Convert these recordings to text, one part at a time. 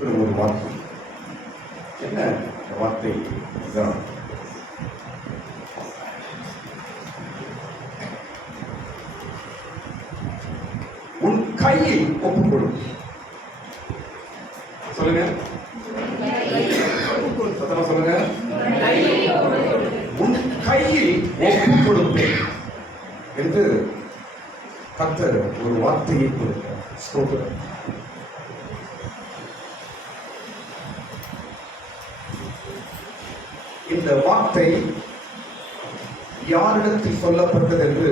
ஒரு வார்த்தை. என்ன வார்த்தை? உன் கையில் ஒப்புக்கொடும். சொல்லுங்க, சத்தமா சொல்லுங்க. உன் கையில் ஒப்பு கொடுப்பேன் என்று கர்த்தர் ஒரு வார்த்தையை கொடுத்தார். ஸ்தோத்திரம். இந்த வார்த்தை யாரிடத்தில் சொல்லப்பட்டது என்று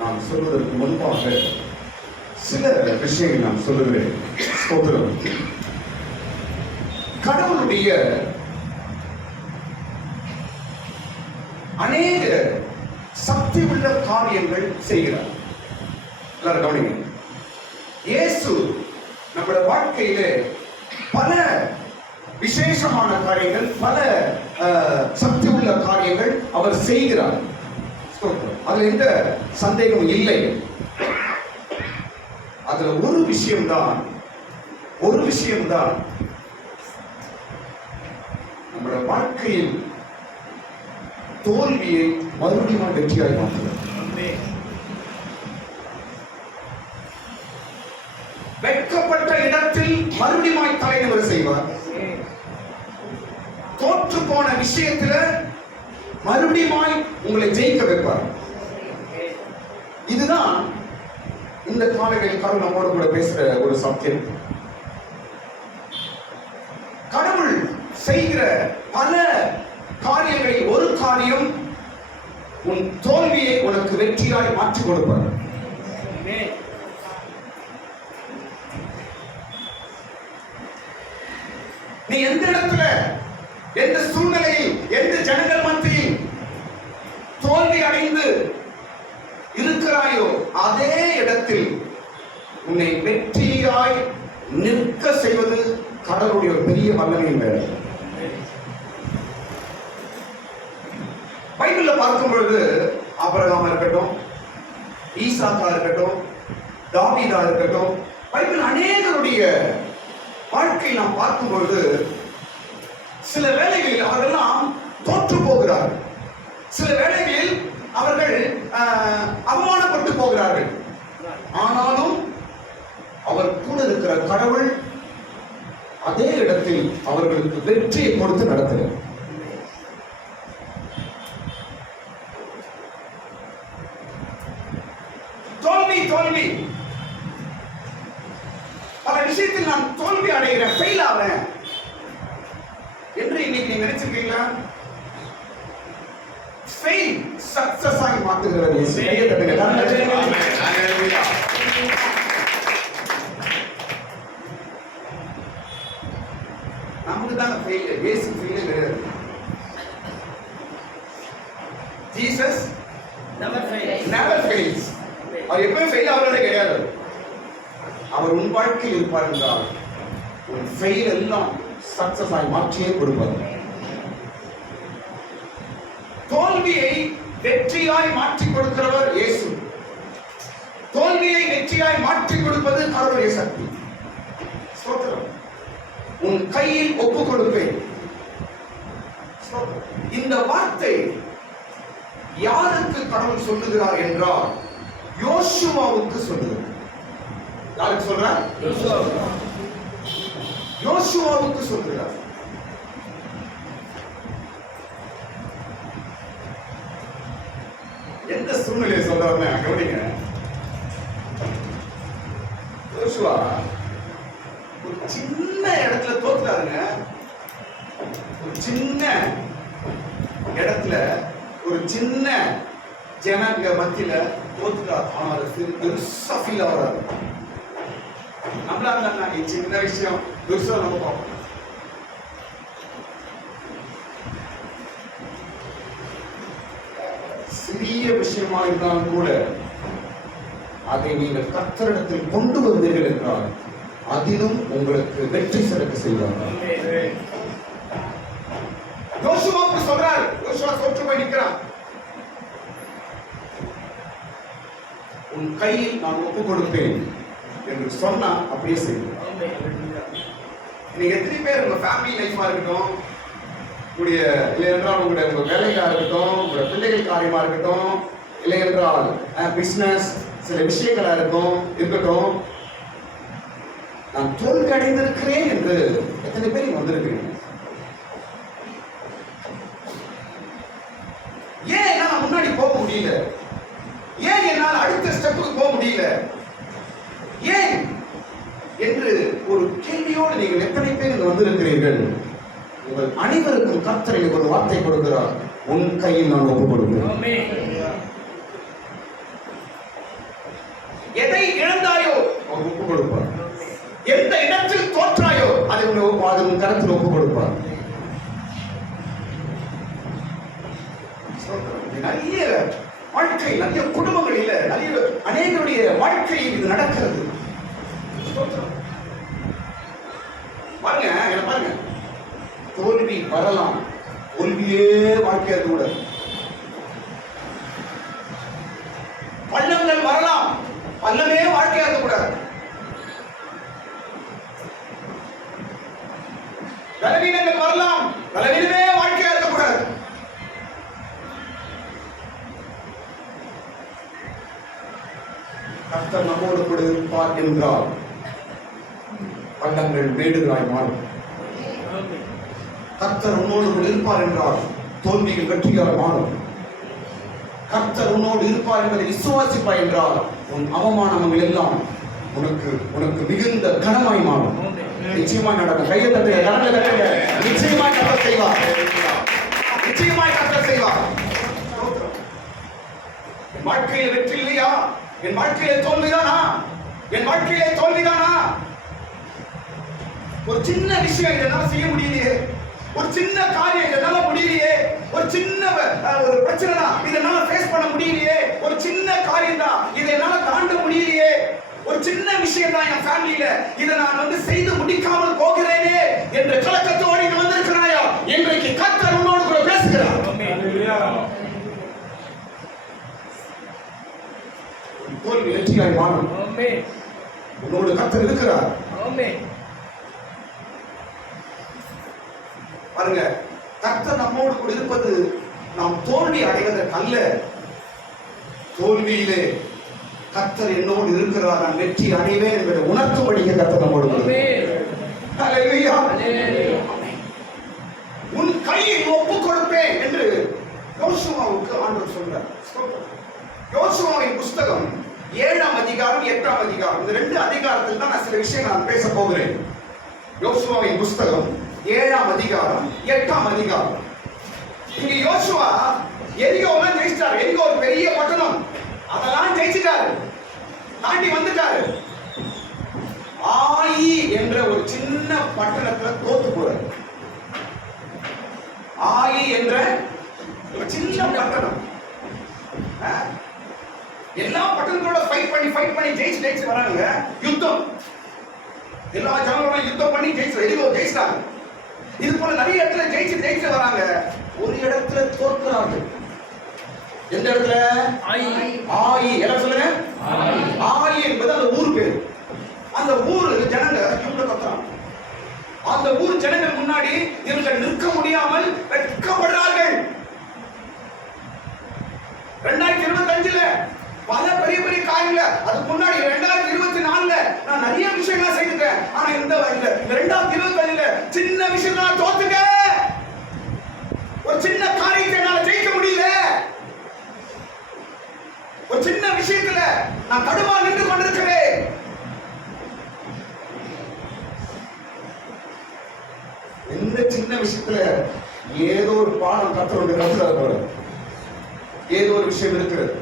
நான் சொல்வதற்கு முன்பாக சில விஷயங்கள் நான் சொல்லுகிறேன். ஸ்தோத்திரம். கடவுளுடைய அநேக சக்தி உள்ள காரியங்கள் செய்கிறார். எல்லாரும் கவனிங்க. இயேசு நம்முடைய வாழ்க்கையிலே பல விசேஷமான காரியங்கள், பல சக்தி உள்ள காரியங்கள் அவர் செய்கிறார். அதுல எந்த சந்தேகமும் இல்லை. அதுல ஒரு விஷயம்தான் நம்முடைய வாழ்க்கையில் தோல்வியை மறுபடியும் வெற்றியாய் மாற்றுகிறார். வெட்கப்பட்ட இடத்தில் மறுபடியும் தலைவர் செய்வார். தோற்று போன விஷயத்துல மறுபடியும் உங்களை ஜெயிக்க வைப்பார். இதுதான் இந்த காலையில் கடவுள் நம்மோடு கூட பேசுற ஒரு சத்தியம். கடவுள் செய்கிற பல காரியங்களில் ஒரு காரியம் உன் தோல்வியை உனக்கு வெற்றியாய் மாற்றிக் கொடுப்பார். நீ எந்த இடத்துல, எந்த சூழ்நிலையில், எந்த ஜனங்கள் மத்தியில் தோல்வி அடைந்து இருக்கிறாயோ அதே இடத்தில் உன்னை வெற்றியாய் நிற்க செய்வது கடவுளுடைய பெரிய வல்லமையின் வேலை. பைபிள்ல பார்க்கும் பொழுது ஆபிரகாமா இருக்கட்டும், ஈசாக்கா இருக்கட்டும், தாவீதா இருக்கட்டும், பைபிள் அநேகருடைய வாழ்க்கையை நாம் பார்க்கும் பொழுது சில வேளைகளில் அவர்களெல்லாம் தோற்று போகிறார்கள். சில வேளைகளில் அவர்கள் அவமானப்பட்டு போகிறார்கள். ஆனாலும் அவர் கூட இருக்கிற கடவுள் அதே இடத்தில் அவர்களுக்கு வெற்றியை கொடுத்து நடத்துகிறார். தோல்வி பல விஷயத்தில் நான் தோல்வி அடைகிறேன், ஃபெயில் ஆகிறேன் என்று இன்னைக்கு நீங்க நினைச்சிருக்கீங்களா? ஃபெயில் சக்சஸ் ஆகி மாத்துகிறவர் இயேசு. கையை தட்டுங்க. ஹalleluya. நமக்கு தான் ஃபெயில், இயேசு ஃபெயில் கிடையாது. Jesus never fails. அவர் எப்பவும் ஃபெயில் ஆகிறதே கிடையாது. அவர் உன் வாழ்க்கையில் இருப்பார் என்றால் உன் ஃபெயில் எல்லாம் சக்சஸ் ஆகி மாற்றியே கொடுப்பார். தோல்வியை வெற்றியாய் மாற்றி கொடுக்கிறவர் இயேசு. தோல்வியை வெற்றியாய் மாற்றி கொடுப்பது கடவுளுடைய சக்தி. ஸ்தோத்திரம். உன் கையில் ஒப்பு கொடுப்பேன். இந்த வார்த்தை யாருக்கு கடவுள் சொல்லுகிறார் என்றால் யோசுவாவுக்கு சொல்லுகிறார். யாருக்கு சொல்றார்? யோசுவாவுக்கு சொல்லுகிறார். எந்த சூழ்நிலையை சொல்றாருன்னு கவனிங்க. யோசுவா ஒரு சின்ன இடத்துல தோத்துட்டாருங்க. ஒரு சின்ன இடத்துல ஒரு சின்ன ஜனங்க மத்தியில தோத்துட்டார். ஆனால் பெருசா ஃபீல் ஆகிறாரு. நம்மளா இருந்தா சின்ன விஷயம் பெருசா நம்ம பார்ப்போம். சிறிய விஷயமா இருந்தாலும் கூட அதை நீங்கள் கர்த்தரிடத்தில் கொண்டு வந்தீர்கள் என்றால் அதிலும் உங்களுக்கு வெற்றி சிறக்க செய்வார். யோசுவாவுக்கு சொல்றார். யோசுவா தோற்று போய் நிற்கிறான். உன் கையில் நான் ஒப்பு கொடுப்பேன் என்று சொன்னா அப்படியே செய்யும். நீங்க எத்தனை பேர் உங்க ஃபேமிலி லைஃபா இருக்கட்டும், உங்களுடைய இல்லை என்றால் உங்களுடைய உங்க வேலைக்கா இருக்கட்டும், உங்களுடைய பிள்ளைகள் காரியமா இருக்கட்டும், இல்லை என்றால் பிசினஸ் சில விஷயங்களா இருக்கட்டும், நான் தோல்வி அடைந்திருக்கிறேன் என்று எத்தனை பேர் வந்திருக்கிறீங்க? ஏன் என்னால் முன்னாடி போக முடியல? ஏன் என்னால் அடுத்த ஸ்டெப்புக்கு போக முடியல? ஏன் என்று ஒரு கேள்வியோடு நீங்கள் எத்தனை பேர் வந்திருக்கிறீர்கள்? உங்கள் அனைவருக்கும் கர்த்தர் ஒரு வார்த்தை கொடுக்கிறார், உன் கையில் நான் ஒப்புக் கொடுக்கிறேன். எதை இழந்தாயோ அவர் ஒப்புக் கொடுப்பார். எந்த இடத்தில் தோற்றாயோ அதை உன் கரத்தில் ஒப்புக் கொடுப்பார். நிறைய வாழ்க்கை, நிறைய குடும்பங்களில், நிறைய அநேகருடைய வாழ்க்கையில் இது நடக்கிறது. பாருங்க, என்ன பாருங்க, தோல்வி வரலாம், தோல்வியே வாழ்க்கையா கூட. பள்ளங்கள் வரலாம், பள்ளமே வாழ்க்கையா இருக்கக்கூடாது. பலவீனங்கள் வரலாம், பலவீனமே வாழ்க்கையா இருக்கக்கூடாது. கர்த்தர் நம்மோடு கூட இருப்பார் என்றால் பள்ளங்கள் மேடுகளாய் மாறும். கர்த்தர் உன்னோடு கூட இருப்பார் என்றால் தோல்விகள் வெற்றியால் மாறும். கர்த்தர் உன்னோடு இருப்பார் என்பதை விசுவாசிப்பாய் என்றால் உன் அவமானங்கள் எல்லாம் உனக்கு மிகுந்த கனமாய் மாறும். நிச்சயமாய் நடக்கும். கையை தட்டுங்க, கரங்களை தட்டுங்க. நிச்சயமாய் கர்த்தர் செய்வார். நிச்சயமாய் கர்த்தர் செய்வார். என் வாழ்க்கையில் வெற்றி இல்லையா? என் வாழ்க்கையிலே தோல்விதானா? என் வாழ்க்கையிலே தோல்விதானா? ஒரு சின்ன விஷயம் என்னால செய்ய முடியலையே, ஒரு சின்ன காரியம் என்னால முடியலையே, ஒரு சின்ன ஒரு பிரச்சனை தான் இதனால ஃபேஸ் பண்ண முடியலையே, ஒரு சின்ன காரியம் தான் இதை என்னால தாண்ட முடியலையே, ஒரு சின்ன விஷயம் தான் என் ஃபேமிலியில இதை நான் செய்து முடிக்காமல் போகிறேனே என்ற கலக்கத்தோடு இங்க வந்திருக்கிறாயா? இன்றைக்கு கர்த்தர் உன்னோடு கூட பேசுகிறார். தோல்வி வெற்றியாய் மாறும். உன்னோடு கர்த்தர் இருக்கிறார். பாருங்க, கர்த்தர் நம்மோடு கூட இருப்பது நாம் தோல்வி அடைவதற்கு அல்ல. தோல்வியிலே கர்த்தர் என்னோடு இருக்கிறார், நான் வெற்றி அடைவேன் என்பதை உணர்த்தும்படிக்கு கர்த்தர் நம்மோடு ஹல்லேலூயா. உன் கையில் ஒப்புக் கொடுப்பேன் என்று யோசுவாவுக்கு ஆண்டவர் சொல்றார். யோசுவாவின் புஸ்தகம் 7ஆம் அதிகாரம் 8ஆம் அதிகாரம், இந்த 2 அதிகாரத்தில் தான் நான் சில விஷயங்கள் நான் பேச போகிறேன். யோசுவாவின் புஸ்தகம் 7ஆம் அதிகாரம் 8ஆம் அதிகாரம். இங்க யோசுவா எரிகோவெல்லாம் ஜெயிச்சிட்டாரு. எரிகோ ஒரு பெரிய பட்டணம், அதெல்லாம் ஜெயிச்சிட்டாரு, தாண்டி வந்துட்டாரு. ஆயி என்ற ஒரு சின்ன பட்டணத்துல தோத்து போறாரு. ஆயி என்ற ஒரு சின்ன பட்டணம், எல்லா பட்டணங்களோட ஃபைட் பண்ணி ஜெயிச்சு வராங்க. யுத்தம், எல்லா ஜனங்களோட யுத்தம் பண்ணி ஜெயிச்சாங்க. இது போல நிறைய இடத்துல ஜெயிச்சு வராங்க. ஒரு இடத்துல தோற்கிறார்கள். எந்த இடத்துல? ஆயி. எல்லாம் சொல்லுங்க. ஆயி என்பது அந்த ஊர் பேர். அந்த ஊர் ஜனங்க இவங்க கத்துறாங்க. அந்த ஊர் ஜனங்கள் முன்னாடி இவர்கள் நிற்க முடியாமல் வெட்கப்படுறார்கள். 2025 பல பெரிய பெரிய காரியங்கள, அதுக்கு முன்னாடி 2024 நான் நிறைய விஷயங்களை செய்துட்டேன். ஆனா இந்த 2025 சின்ன விஷயம் நான் தோத்துட்டேன். ஒரு சின்ன காரியத்தை என்னால ஜெயிக்க முடியல. ஒரு சின்ன விஷயத்துல நான் தடுமா நின்று கொண்டிருக்கிறேன். இந்த சின்ன விஷயத்துல ஏதோ ஒரு பாடம் கத்தரோட கத்துற போற ஏதோ ஒரு விஷயம் இருக்கிறது.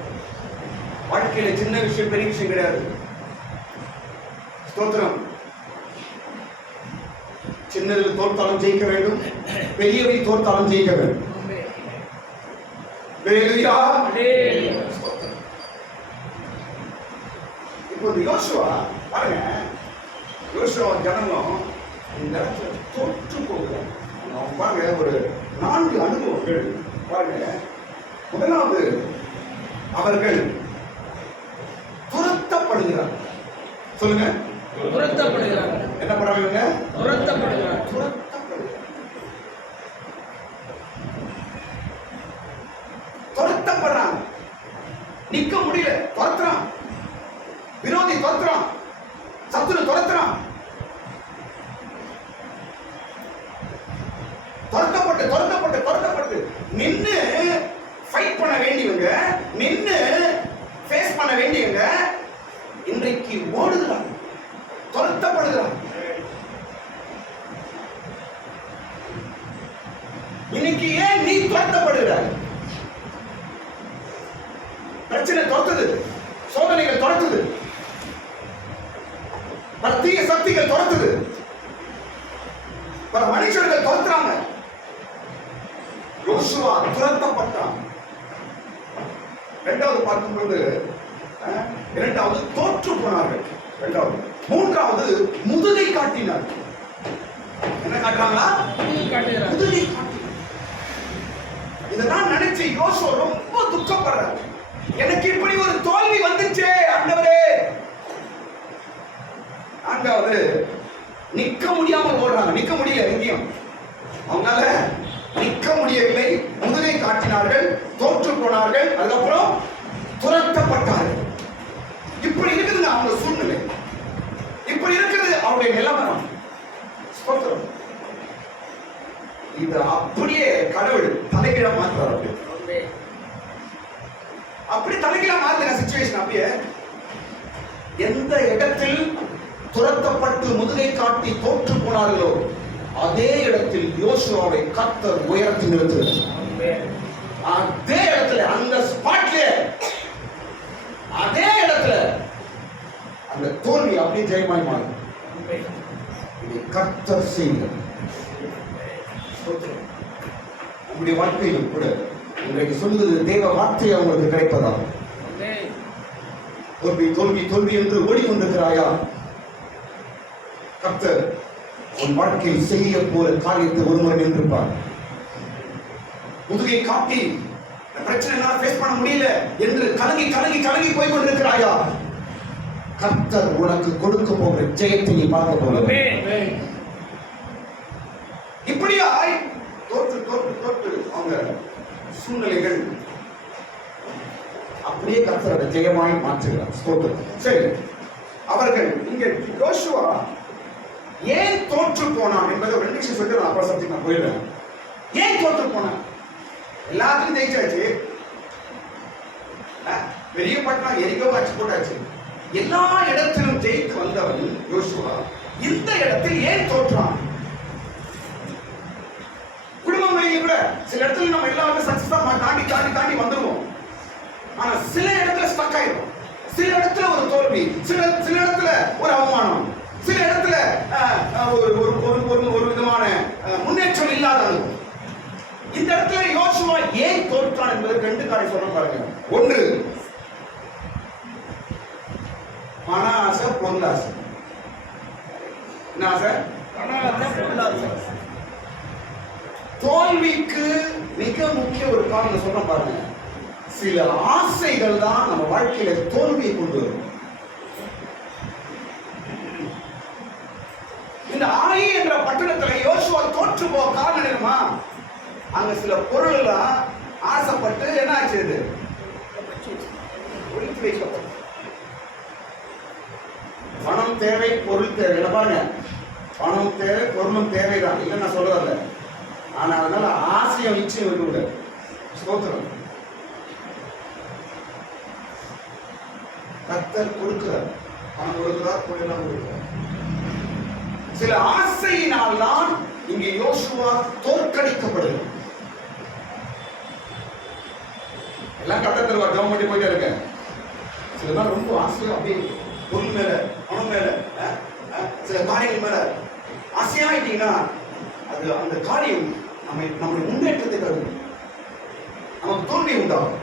வாழ்க்கையில சின்ன விஷயம் பெரிய விஷயம் கிடையாது. ஸ்தோத்திரம். சின்னதில் தோற்றாலும் ஜெயிக்க வேண்டும், பெரியவை தோற்றாலும் ஜெயிக்க வேண்டும். இப்போ யோசுவா பாருங்க, யோசுவா ஜனங்களும் இந்த இடத்துல தோற்று போகிறாங்க. பாருங்க, ஒரு 4 அனுபவங்கள் பாருங்க. முதலாவது, அவர்கள் துரத்தப்படுகிறார். சொல்லுங்க, துரத்தப்படுகிறார். என்ன பண்றாங்க? துரத்தப்படுகிறார். துரத்தப்பட்டு நின்னு ஃபைட் பண்ண வேண்டியவங்க, நின்னு ஃபேஸ் பண்ண வேண்டியவங்க இன்றைக்கு ஓடுகிறாங்க, துரத்தப்படுகிறாங்க. இன்னைக்கு ஏன் நீ துரத்தப்படுகிறாய்? பிரச்சனை துரத்துது, சோதனைகள் துரத்துது, பல தீய சக்திகள் துரத்துது, பல மனுஷர்கள் துரத்துறாங்க. யோசுவா துரத்தப்பட்டான். இரண்டாவது பார்க்கும்போது, இரண்டாவது தோற்று போனார்கள், இரண்டாவது. மூன்றாவது முதுகை காட்டினார்கள். என்ன காட்டுறாங்களா? முதுகை காட்டி. இதெல்லாம் நினைச்சு யோசுவா ரொம்ப துக்கப்படுறாரு. எனக்கு இப்படி ஒரு தோல்வி வந்துச்சே ஆண்டவரே. நான்காவது நிக்க முடியாமல் ஓடுறாங்க, நிக்க முடியல, எங்கேயும் அவங்களால நிக்க முடியவில்லை. முதுகை காட்டினார்கள், தோற்று போனார்கள், அதுக்கப்புறம் துரத்தப்பட்டார்கள். இப்படி இருக்குதுங்க அவங்க சூழ்நிலை, இப்படி இருக்குது அவருடைய நிலவரம். இது அப்படியே கடவுள் தலைகீழ மாற்றுறாரு. அப்படி தலைகீழ மாறுற சிச்சுவேஷன். அப்படியே எந்த இடத்தில் துரத்தப்பட்டு முதுகை காட்டி தோற்று போனார்களோ அதே இடத்தில் யோசுவாவை கர்த்தர் உயர்த்தி நிறுத்துகிறார். அதே இடத்துல, அந்த ஸ்பாட்ல, அதே இடத்துல அந்த தோல்வி அப்படியே ஜெயமாய் மாறும். இதை கர்த்தர் செய்கிறார். நம்முடைய வாழ்க்கையிலும் கூட இன்றைக்கு சொல்லுவது தேவ வார்த்தை அவங்களுக்கு கிடைப்பதா? தோல்வி தோல்வி தோல்வி என்று ஓடிக்கொண்டிருக்கிறாயா? கர்த்தர் உன் வாழ்க்கையில் செய்ய போற காரியத்தை ஒருமுறை நின்றுப்பார். முதுகை காட்டி பிரச்சனை ஃபேஸ் பண்ண முடியல என்று கலங்கி கலங்கி கலங்கி போய் கொண்டிருக்கிறாயா? கர்த்தர் உனக்கு கொடுக்க போகிற ஜெயத்தை நீ பார்க்க போகிற. இப்படியாய் தோற்று தோற்று தோற்று அவங்க சூழ்நிலைகள் அப்படியே கர்த்தரோட ஜெயமாய் மாற்றுகிறார். ஸ்தோத்திரம். சரி, அவர்கள் இங்க யோசுவா ஏன் தோற்று போனான் என்பதை ரெண்டு விஷயம் சொல்லிட்டு நான் அப்புறம் சப்ஜெக்ட் நான் போயிடுறேன். ஏன் தோற்று போனான்? எல்லாத்துக்கும் ஜெயிச்சாச்சு, பெரிய பட்டணம் எரிகோ ஆட்சி போட்டாச்சு, எல்லா இடத்திலும் ஜெயித்து வந்தவன் யோசுவா இந்த இடத்தில் ஏன் தோற்றான்? குடும்பங்களில் கூட சில இடத்துல நம்ம எல்லாருமே சக்சஸா தாண்டி தாண்டி தாண்டி வந்துருவோம். ஆனா சில இடத்துல ஸ்டக் ஆயிடும், சில இடத்துல ஒரு தோல்வி, சில இடத்துல ஒரு அவமானம், சில இடத்துல ஒரு விதமான முன்னேற்றம் இல்லாத அனுபவம். இந்த இடத்துல யோசுவா ஏன் தோற்றான் என்பது ரெண்டு காரியம் சொல்ல பாருங்க. ஒன்று பண ஆசை, பொருளாசை. என்ன ஆசை? தோல்விக்கு மிக முக்கிய ஒரு காரணம் சொல்ல பாருங்க. சில ஆசைகள் தான் நம்ம வாழ்க்கையில தோல்வியை கொண்டு வரும். இந்த ஆயி என்ற பட்டணத்துல யோசுவா தோற்று போக காரணம் என்னமா? அங்க சில பொருள் எல்லாம் ஆசைப்பட்டு என்ன ஆச்சு? ஒழித்து வைக்கப்பட்ட பணம் தேவை, பொருள் தேவை. பாருங்க, பணம் தேவை, பொருளும் தேவைதான், இல்லை நான் சொல்றதில்ல. ஆனா அதனால ஆசையை நிச்சயம் விட்டு. ஸ்தோத்திரம். கர்த்தர் கொடுக்கிறார், பணம் கொடுக்கிறார், பொருளெல்லாம் கொடுக்கிறார். சில ஆசையினால் தான் இங்கே யோசுவா தோற்கடிக்கப்படுகிறார். எல்லாம் கட்ட தருவார், ஜெபம் பண்ணி போயிட்டே இருக்க. சிலதான் ரொம்ப ஆசையா அப்படியே பொருள் மேல, பணம் மேல, சில காரியங்கள் மேல ஆசையாயிட்டீங்கன்னா அது அந்த காரியம் நம்முடைய முன்னேற்றத்தை தரும், நமக்கு தோல்வி உண்டாகும்.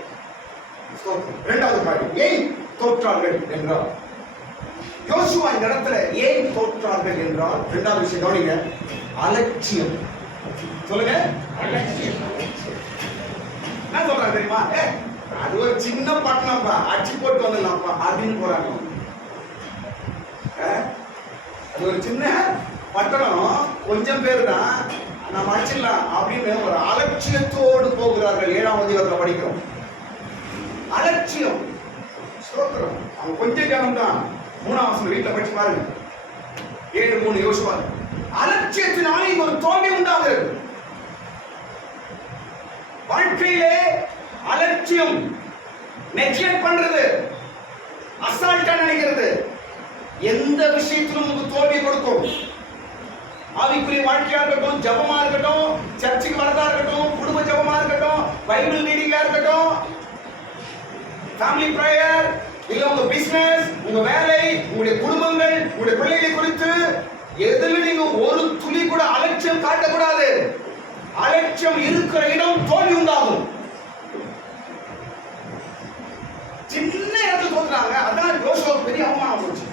இரண்டாவது காரியம், ஏன் தோற்றார்கள் என்றால், யோசுவா இந்த இடத்துல ஏன் தோற்றார்கள் என்றால், இரண்டாவது விஷயம் கவனிங்க, அலட்சியம். சொல்லுங்க, அலட்சியம். என்ன சொல்றாங்க தெரியுமா? அது ஒரு சின்ன பட்டணம்ப்பா, அடிச்சு போட்டு வந்துடலாம்ப்பா அப்படின்னு போறாங்க. அது ஒரு சின்ன பட்டணம், கொஞ்சம் பேர் தான், நம்ம அடிச்சிடலாம் அப்படின்னு ஒரு அலட்சியத்தோடு போகிறார்கள். 7ஆம் அதிகாரத்தில் படிக்கிறோம். அலட்சியம். ஸ்தோத்திரம். அவங்க கொஞ்சம் ஜனம் தான். 3ஆம் வசனம் வீட்டில் படிச்சு பாருங்க. 7:3 யோசுவா. அலட்சியத்தினாலே ஒரு தோல்வி உண்டாகிறது. வாழ்க்கையிலே அலட்சியம், நெக்லெக்ட் பண்றது, அசால்ட்டா நினைக்கிறது எந்த விஷயத்திலும் உங்களுக்கு தோல்வி கொடுக்கும். ஆவிக்குரிய வாழ்க்கையா இருக்கட்டும், ஜபமா இருக்கட்டும், சர்ச்சுக்கு வரதா இருக்கட்டும், குடும்ப ஜபமா இருக்கட்டும், பைபிள் ரீடிங்கா இருக்கட்டும், ஃபேமிலி பிரேயர், இல்ல உங்க பிசினஸ், உங்க வேலை, உங்களுடைய குடும்பங்கள், உங்களுடைய பிள்ளைகளை குறித்து எதுல நீங்க ஒரு துளி கூட அலட்சியம் காட்டக்கூடாது. அலட்சியம் இருக்கிற இடம் தோல்வி உண்டாகும். சின்ன இடத்துல தோத்துறாங்க, அதான் யோசுவாவுக்கு பெரிய அவமானம் போச்சு.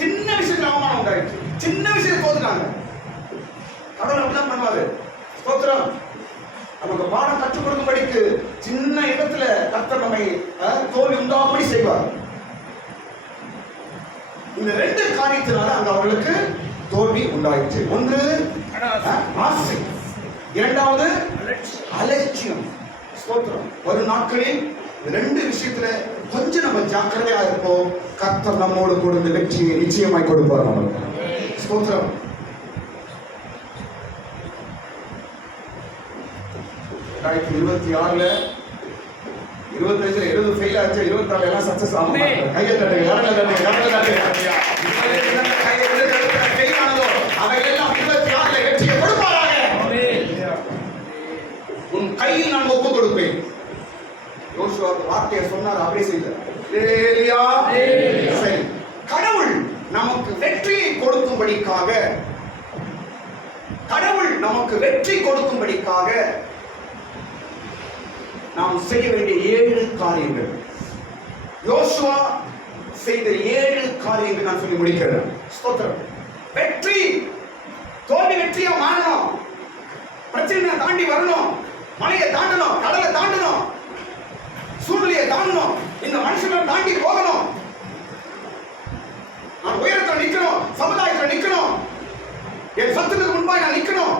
சின்ன விஷயத்துல அவமானம் உண்டாயிடுச்சு, சின்ன விஷயத்தை தோத்துட்டாங்க. கடவுள் அப்படிதான் பண்ணுவாரு. ஸ்தோத்திரம். நமக்கு பாடம் கற்றுக் கொடுக்கும்படிக்கு சின்ன இடத்துல கர்த்தர் நம்மை தோல்வி உண்டாகும்படி செய்வார். இந்த ரெண்டு காரியத்தினால அங்க அவர்களுக்கு தோல்வி உண்டாயிற்று. ஒன்று ஆசை, இரண்டாவது அலட்சியம். ஸ்தோத்திரம். ஒரு நாட்களில் ரெண்டு விஷயத்துல கொஞ்சம் நம்ம ஜாக்கிரதையா இருப்போம். கர்த்தர் நம்மோடு கூட இந்த வெற்றியை நிச்சயமாய் கொடுப்பார் நமக்கு. ஸ்தோத்திரம். ரெண்டாயிரத்தி 26 25 70 ஃபெயில் ஆச்சு, 26 எல்லாம் சக்சஸ் ஆகும். கையை தட்டுங்க, யாரங்க தட்டுங்க, யாரங்க தட்டுங்க. ஃபெயில் ஆனதோ அவையெல்லாம் 26 வெற்றியை கொடுப்பாராக. உன் கையில் நான் ஒப்பு கொடுப்பேன். யோசுவா வார்த்தையை சொன்னார், அப்படியே செய்தார். சரி, கடவுள் நமக்கு வெற்றியை கொடுக்கும்படிக்காக, கடவுள் நமக்கு வெற்றி கொடுக்கும்படிக்காக நாம் செய்ய வேண்டிய 7 காரியங்கள். யோசுவா செய்த 7 காரியங்கள் நான் சொல்லி முடிக்கிறேன். ஸ்தோத்திரம். வெற்றி, தோல்வி வெற்றியா மாறணும். பிரச்சனையை தாண்டி வரணும், மலையை தாண்டணும், கடலை தாண்டணும், சூழ்நிலையை தாண்டணும், இந்த மனுஷனை தாண்டி போகணும். நான் உயரத்தில் நிற்கணும், சமுதாயத்தில் நிற்கணும், என் சத்துக்கு முன்பாய் நான் நிற்கணும்,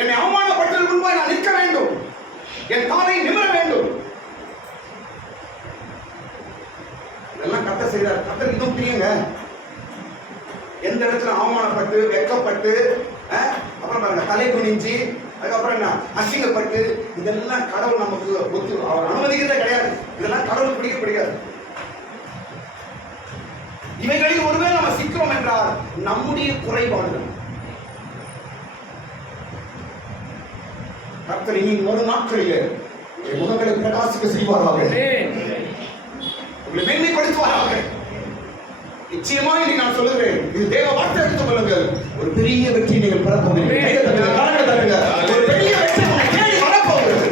என்னை அவமானப்படுத்துவதற்கு முன்பாய் நான் நிற்க வேண்டும், என் காலை நிமிர வேண்டும். இதெல்லாம் கர்த்தர் செய்தார். கர்த்தர் இதுவும் தெரியுங்க. எந்த இடத்துல அவமானப்பட்டு, வெட்கப்பட்டு, அப்புறம் பாருங்க தலை குனிஞ்சு, அதுக்கப்புறம் என்ன அசிங்கப்பட்டு, இதெல்லாம் கடவுள் நமக்கு அவர் அனுமதிக்கிறதே கிடையாது. இதெல்லாம் கடவுள் பிடிக்காது. இவைகளில் ஒருவேளை நம்ம சிக்கிறோம் என்றால் நம்முடைய குறைபாடுகள். கர்த்தர் இனி ஒரு நாட்களிலே முகங்களை பிரகாசிக்க செய்வாராக, உங்களை மேன்மைப்படுத்துவாராக. நிச்சயமாக இனி நான் சொல்லுகிறேன், இது தேவ வார்த்தை எடுத்துக் கொள்ளுங்கள். ஒரு பெரிய வெற்றி நீங்கள் பெறப்போகிறீர்கள். ஒரு பெரிய வெற்றி உங்களை தேடி வரப்போகிறது.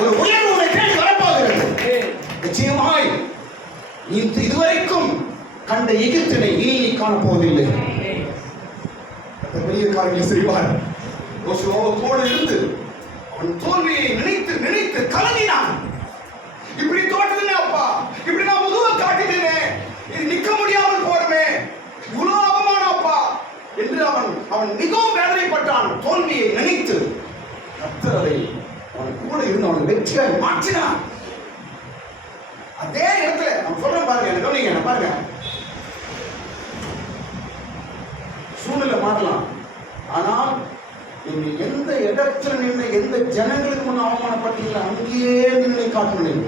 ஒரு உயர்வு உங்களை தேடி வரப்போகிறது. நிச்சயமாய் இதுவரைக்கும் கண்ட எகிப்தினை இனி நீ காணப்போவதில்லை. பெரிய காரியங்களை செய்வார். யோசுவாவோடு இருந்து அவன் தோல்வியை நினைத்து நினைத்து கலங்கினான். இப்படி தோட்டதுன்னு அப்பா, இப்படி நான் முதுவை காட்டினேனே, இது நிக்க முடியாமல் போறமே, இவ்வளவு அவமானம் அப்பா என்று அவன் மிகவும் வேதனைப்பட்டான். தோல்வியை நினைத்து கர்த்தர் அதை அவன் கூட இருந்து அவன் வெற்றியாய் மாற்றினான். அதே இடத்துல அவன் சொல்றேன் பாருங்க, எனக்கு கவனிங்க பாருங்க. சூழ்நிலை மாறலாம், ஆனால் நீங்க எந்த இடத்துல நின்று எந்த ஜனங்களுக்கு முன்ன அவமானப்பட்டீங்களோ அங்கேயே நின்று காட்டணும்.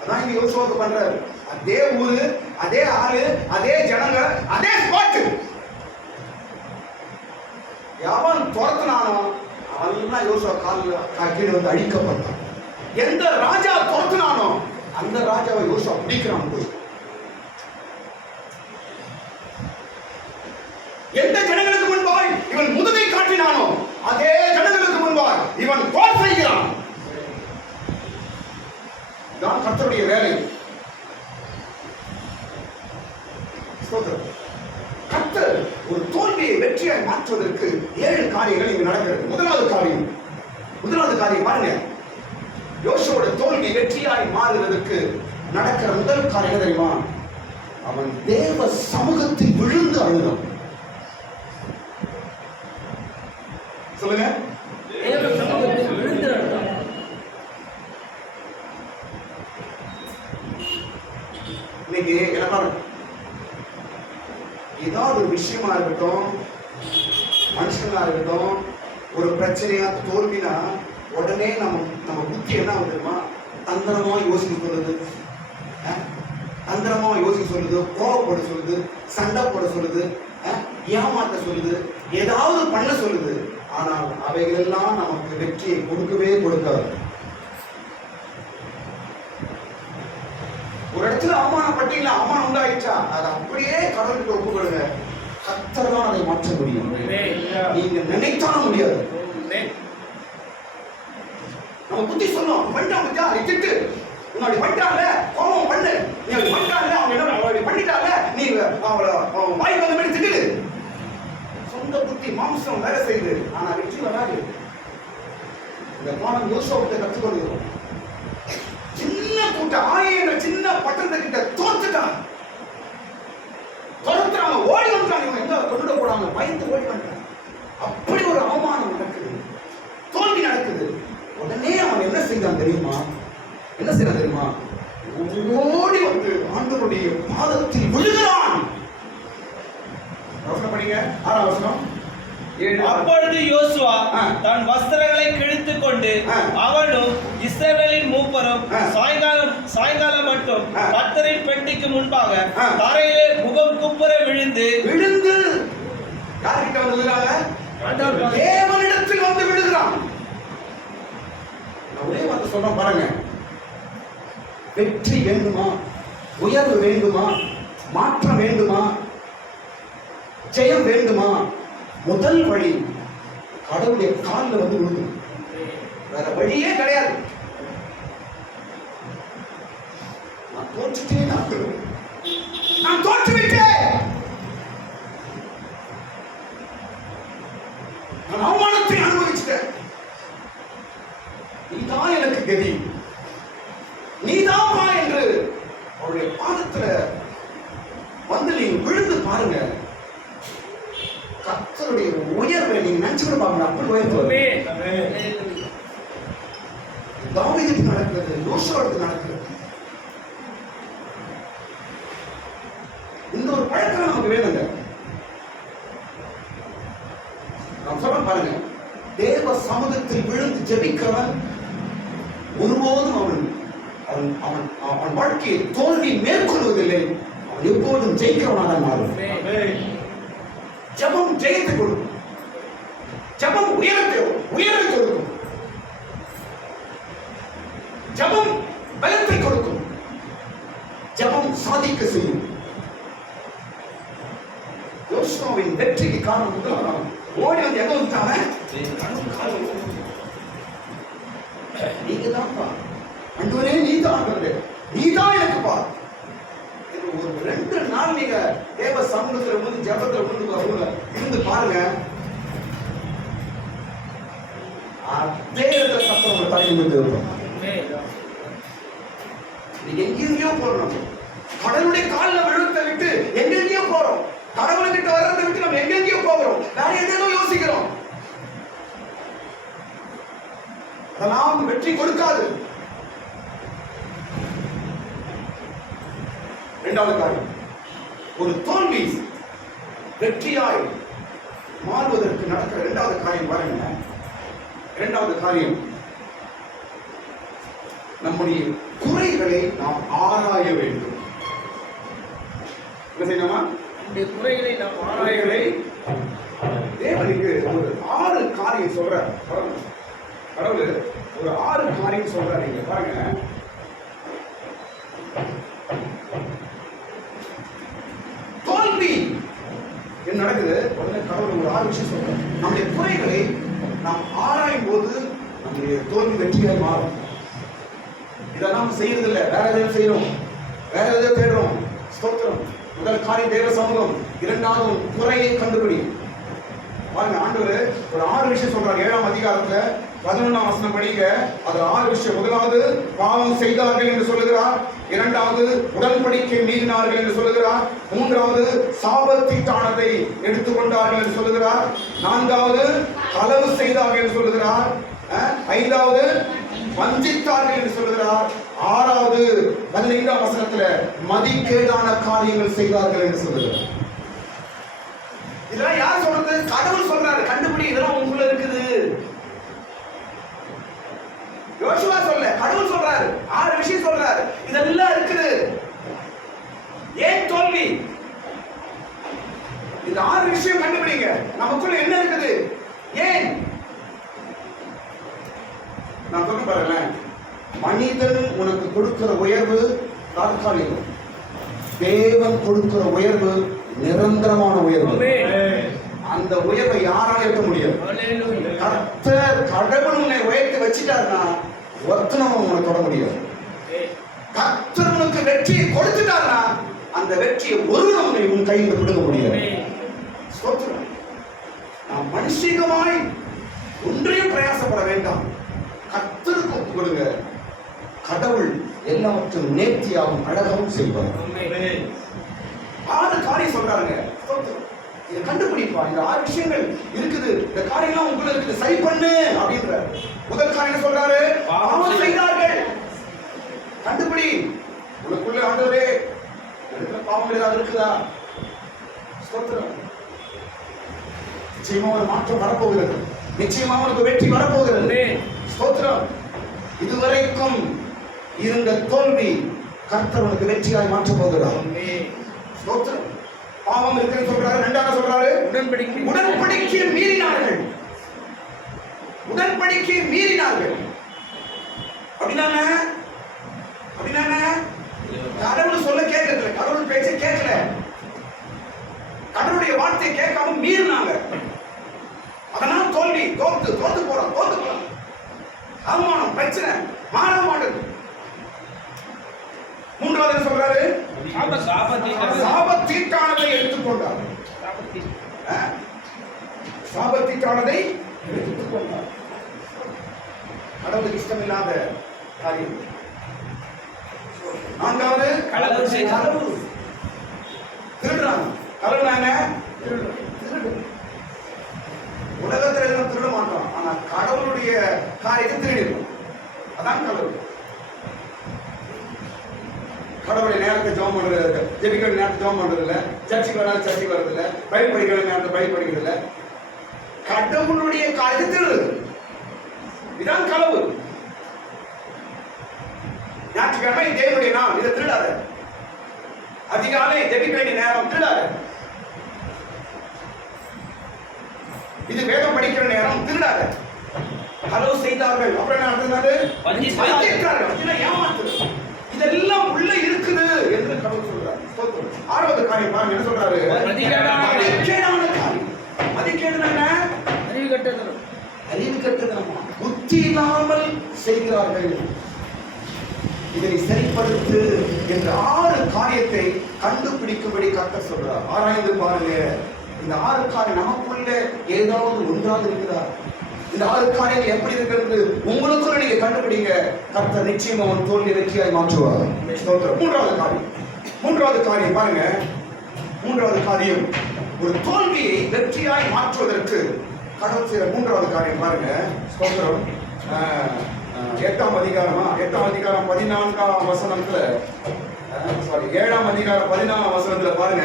அதான் இங்க யோசுவாவுக்கு பண்றாரு. அதே ஊரு, அதே ஆளு, அதே ஜனங்க, அதே ஸ்பாட். எவன் துரத்துனானோ அவன் யோசுவா காலில் கீழே வந்து அடிக்கப்பட்டான். எந்த ராஜா துரத்துனானோ அந்த ராஜாவை யோசுவா பிடிக்கிறான் போய். எந்த ஜனங்களுக்கு முன்பாய் இவன் முதுகை காட்டினானோ அதே ஜனங்களுக்கு முன்பாய் இவன் போர் செய்கிறான். தான் கர்த்தருடைய வேலை. கர்த்தர் ஒரு தோல்வியை வெற்றியை மாற்றுவதற்கு 7 காரியங்கள் இங்கு நடக்கிறது. முதலாவது காரியம் பாருங்க. யோசுவோட தோல்வி வெற்றியாய் மாறுவதற்கு நடக்கிற முதல் காரியம் தெரியுமா? அவன் தேவ சமூகத்தில் விழுந்து அழுதான். சொல்லுங்க. இன்னைக்கு என்ன பாருங்க, ஏதாவது ஒரு விஷயமா இருக்கட்டும், மனுஷங்களா இருக்கட்டும், ஒரு பிரச்சனையா தோல்வினா உடனே நம்ம புத்தி என்ன ஆகுதுமா, தந்திரமா யோசிக்க சொல்லுது, தந்திரமா யோசிக்க சொல்லுது, கோவப்பட சொல்லுது, சண்டை போட சொல்லுது, ஏமாத்த சொல்லுது, ஏதாவது பண்ண சொல்லுது. ஆனால் அவைகள் எல்லாம் நமக்கு வெற்றியை கொடுக்கவே கொடுக்காது. ஒரு இடத்துல அவமானப்பட்டீங்களா, அவமானம் உண்டாயிடுச்சா, அதை அப்படியே கடவுளுக்கு ஒப்புக்கொடுங்க. கர்த்தர் தான் அதை மாற்ற முடியும். நீங்க நினைத்தாலும் முடியாது. நம்ம புத்தி சொல்லும், பண்ணிட்டாங்க நீ திட்டு, உன்னுடைய பண்ணிட்டாங்க கோபம் பண்ணு, நீ அப்படி பண்ணிட்டாங்க அவங்க என்ன பண்ணிட்டாங்க, நீ வாய்க்கு வந்த மாதிரி திட்டு. சொந்த புத்தி மாம்சம் வேலை செய்யுது, ஆனா வெற்றி வராது. இந்த பாடம் யோசுவாவை கற்றுக்கொள்கிறோம். சின்ன கூட்டம் ஆயிர சின்ன பட்டணத்துக்கிட்ட தோத்துட்டான், துரத்துறாங்க, ஓடி வந்துட்டாங்க, இவங்க எங்க கொண்டு போறாங்க, பயந்து ஓடி வந்துட்டாங்க. அப்படி ஒரு அவமானம் நடக்குது, தோல்வி நடக்குது. உடனே அவன் என்ன செய்தான் தெரியுமா, என்ன செய்யறான் தெரியுமா, ஓடி வந்து ஆண்டவருடைய பாதத்தில் விழுகிறான். வசனம் படிங்க, 6ஆம் வசனம். அப்பொழுது யோசுவா தன் வஸ்திரங்களை கிழித்துக் கொண்டு அவனும் இஸ்ரவேலின் மூப்பரும் சாயங்காலம் மட்டும் கர்த்தரின் பெட்டிக்கு முன்பாக தரையிலே முகம் குப்புற விழுந்து யார்கிட்ட வந்து விழுறாங்க? தேவனிடத்தில் வந்து விழுகிறான். ஒரே வார்த்தை சொல்றோம் பாருங்க, வெற்றி வேண்டுமா, உயர்வு வேண்டுமா, மாற்றம் வேண்டுமா, ஜெயம் வேண்டுமா, முதல் வழி கடவுளுடைய காலில் வந்து விழுந்து, வேற வழியே கிடையாது. நான் தோற்றுட்டேன், நான் தோற்றுவிட்டேன், நான் அவமானத்தை அனுபவிச்சிட்டேன், நீதான் எனக்கு கதி, நீதான் என்று அவருடைய பாதத்துல வந்து நீங்க விழுந்து பாருங்க. கர்த்தருடைய உயர்வை நீங்க நினைச்சு கூட பாருங்க, அப்படி உயர்த்துவாரு. தாவீதுக்கு நடக்கிறது, யோசுவாவுக்கு நடக்கிறது. இந்த ஒரு பழக்கம் நமக்கு வேணுங்க. நான் சொல்ல பாருங்க, தேவ சமூகத்தில் விழுந்து ஜெபிக்கிறவன் ஒருபோதும் அவன் வாழ்க்கையை தோல்வி மேற்கொள்வதில்லை. அவன் எப்போதும் ஜெயிக்கிறவனாக மாறும். ஜெபம் ஜெயத்தை கொடுக்கும், ஜெபம் உயரத்தை கொடுக்கும், ஜெபம் பலத்தை கொடுக்கும், ஜெபம் சாதிக்க செய்யும். யோசுவாவின் வெற்றிக்கு காரணம் ஓடி வந்து எங்க வந்துட்டாங்க, நீங்க தான்ப்பா அன்றுவரே, நீதான் ஆண்டவரே, நீதான் எனக்கு பா. ஒரு 2 நாள் நீங்க தேவ சமூகத்துல வந்து ஜெபத்துல வந்து இருந்து பாருங்க, அதே இடத்துல கர்த்தர் தலைமை வந்து இருக்கும். நீங்க எங்கெங்கயோ போறோம், கடவுளுடைய காலில் விழுத்தை விட்டு எங்கெங்கயோ போறோம், கடவுள்கிட்ட வர்றதை விட்டு நம்ம எங்கெங்கயோ போகிறோம், வேற எதோ யோசிக்கிறோம். அதெல்லாம் வெற்றி கொடுக்காது. இரண்டாவது காரியம், ஒரு தோல்வி வெற்றியாய் மாறுவதற்கு நடக்கிற இரண்டாவது காரியம் பாருங்க. இரண்டாவது காரியம், நம்முடைய குறைகளை நாம் ஆராய வேண்டும். என்ன செய்யணுமா? நம்முடைய குறைகளை நாம் ஆராயவை. தேவனுக்கு ஒரு 6 காரியம் சொல்றார். கடவுள் ஒரு 6 காரியம் சொல்றாரு. நீங்க பாருங்க, தோல்வி என்ன நடக்குது, உடனே கடவுள் ஒரு 6 விஷயம் சொல்றாரு. நம்முடைய குறைகளை நாம் ஆராயும் போது நம்முடைய தோல்வி வெற்றியாய் மாறும். இதெல்லாம் செய்யறதில்லை, வேற எதையும் செய்யறோம், வேற எதையும் தேடுறோம். ஸ்தோத்திரம். முதல் காரியம் தேவ சமூகம், இரண்டாவது குறையை கண்டுபிடி. பாருங்க, ஆண்டவர் ஒரு 6 விஷயம் சொல்றாரு. 7ஆம் அதிகாரத்துல 11ஆம் வசனம் படிங்க. அது 6 விஷயம். முதலாவது, பாவம் செய்தார்கள் என்று சொல்லுகிறார். இரண்டாவது, உடன்படிக்கை மீறினார்கள் என்று சொல்லுகிறார். மூன்றாவது, சாபத்தீட்டானதை எடுத்துக்கொண்டார்கள் என்று சொல்லுகிறார். நான்காவது, களவு செய்தார்கள் என்று சொல்லுகிறார். ஐந்தாவது, வஞ்சித்தார்கள் என்று சொல்லுகிறார். ஆறாவது 15ஆம் வசனத்துல மதிக்கேடான காரியங்கள் செய்தார்கள் என்று சொல்லுகிறார். இதெல்லாம் யார் சொல்றது? கடவுள் சொல்றாரு. கண்டுபிடி, இதெல்லாம் உங்களுக்குள்ள இருக்குது. இந்த 6 விஷயம் கண்டுபிடிங்க. நமக்குள்ள என்ன இருக்குது? ஏன் நான் சொல்ல பாருங்களேன், மனிதன் உனக்கு கொடுக்கிற உயர்வு தற்காலிகம், தேவன் கொடுக்கிற உயர்வு நிரந்தரமான உயர்வு. அந்த உயர்வை யாரால ஏற்க முடியும்? கர்த்தர் கடவுள் உன்னை உயர்த்தி வச்சுட்டாருன்னா ஒருத்தனும் உன்னை தொட முடியாது. கர்த்தர் உனக்கு வெற்றியை கொடுத்துட்டாருன்னா அந்த வெற்றியை ஒருவனும் உன்னை உன் கையில் கொடுக்க முடியாது. ஸ்தோத்திரம். நாம் மனுஷிகமாய் ஒன்றையும் பிரயாசப்பட வேண்டாம். கர்த்தருக்கு ஒப்புக் கொடுங்க. கடவுள் எல்லாவற்றும் நேர்த்தியாகவும் அழகாகவும் செய்வார். 6 காரியம் சொல்றாங்க. இதை கண்டுபிடிப்பா. இந்த 6 விஷயங்கள் இருக்குது, இந்த காரியம்லாம் உங்களுக்குள்ள இருக்குது, சரி பண்ணு அப்படின்ற. முதல் காரியம் சொல்றாரு, பாவம் செய்தார்கள். கண்டுபிடி. உனக்குள்ள ஆண்டவரே இருக்கிற பாவங்கள் ஏதாவது இருக்குதா? ஸ்தோத்திரம். நிச்சயமா ஒரு மாற்றம் வரப்போகிறது. நிச்சயமா உனக்கு வெற்றி வரப்போகிறது. ஸ்தோத்திரம். இதுவரைக்கும் இருந்த தோல்வி கர்த்தர் உனக்கு வெற்றியாய் மாற்றப் போகிறார். ஸ்தோத்திரம். பாவம் இருக்குன்னு சொல்றாரு. 2வது சொல்றாரு, உடன்படிக்கையை மீறினார்கள். உடன்படிக்கையை மீறினார்கள் அப்படின்னா கடவுள் சொல்ல கேட்கல, கடவுள் பேச்சை கேட்கல, கடவுளுடைய வார்த்தையை கேட்காம மீறினாங்க. அதனால தோல்வி, தோத்து போறோம். அவமானம், பிரச்சனை, மாற மாட்டது. 3வது சொல்றாரு, சாபத்தீட்டானதை எடுத்துக்கொண்டார். சாபத்தீட்டானதை எடுத்துக்கொண்டார். கடவுளுக்கு இஷ்டமில்லாத காரியம். 4வது களவு செய்தார். திருடுறாங்க. களவுனாங்க திருடு. உலகத்துல எதுவும் திருட மாட்டோம், ஆனா கடவுளுடைய காரியத்தை திருடிடும். அதான் களவு. கடவுளுடைய நேரத்தை ஜெபம் பண்றது, ஜெபிக்கிற நேரத்தை ஜெபம் பண்றது இல்ல, சர்ச்சுக்கு வராது சர்ச்சுக்கு வர்றது இல்ல, பைபிள் படிக்கிற நேரத்தை பைபிள் படிக்கிறது இல்ல, கடவுளுடைய காரியத்தை திருடுறது. இதான் களவு. ஞாயிற்றுக்கிழமை தேவனுடைய நாள், இதை திருடாத. அதிகாலை ஜெபிக்க வேண்டிய நேரம், திருடாத. இது வேதம் படிக்கிற நேரம், திருடாத. களவு செய்தார்கள். அப்புறம் என்ன நடந்தது? ஏமாத்து. இதெல்லாம் உள்ள இருக்குது என்று கடவுள் சொல்றார். 6வது காரியம் பாருங்க, என்ன சொல்றாரு? மதிக்கேடான காரியம். மதிக்கேடு என்ன? அறிவு கெட்டதனம். புத்தி இல்லாமல் செய்கிறார்கள். இதனை சரிப்படுத்து என்ற 6 காரியத்தை கண்டுபிடிக்கும்படி கர்த்தர் சொல்றார். ஆராய்ந்து பாருங்க. இந்த 6 காரியம் நமக்குள்ள ஏதாவது ஒன்றாக இருக்கிறா? இந்த 6 காரியங்கள் எப்படி இருக்கிறது உங்களுக்குள்ள நீங்க கண்டுபிடிங்க. கர்த்தர் நிச்சயமா உன் தோல்வி வெற்றியாய் மாற்றுவார். 3வது காரியம் பாருங்க. 3வது காரியம், ஒரு தோல்வியை வெற்றியாய் மாற்றுவதற்கு கடவுள் செய்யற 3வது காரியம் பாருங்க. ஸ்தோத்திரம். 8ஆம் அதிகாரம் 14ஆம் வசனத்துல, 7ஆம் அதிகாரம் 14ஆம் வசனத்துல பாருங்க.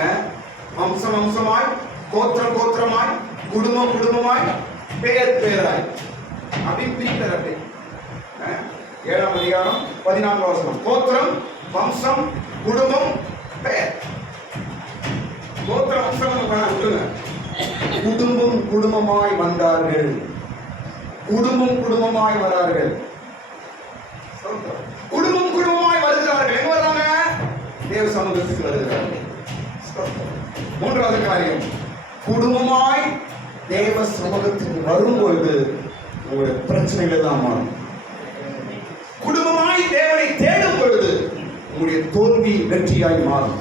வம்சம் வம்சமாய், கோத்திரம் கோத்திரமாய், குடும்பம் குடும்பமாய், பெயர் பெயராய் அப்படின்னு பிரிக்கிறார். அப்படி 7ஆம் அதிகாரம் 14ஆம் வசனம். கோத்திரம், வம்சம், குடும்பம், பெயர். கோத்திரம் வம்சம் விட்டுருங்க. குடும்பம் குடும்பமாய் வந்தார்கள். குடும்பம் குடும்பமாய் வரார்கள். குடும்பம் குடும்பமாய் வருகிறார்கள். எங்க வர்றாங்க? தேவ சமூகத்துக்கு வருகிறார்கள். 3வது காரியம், குடும்பமாய் தேவ சமூகத்துக்கு வரும்பொழுது உங்களுடைய பிரச்சனைகள் தான் மாறும். குடும்பமாய் தேவனை தேடும் பொழுது உங்களுடைய தோல்வி வெற்றியாய் மாறும்.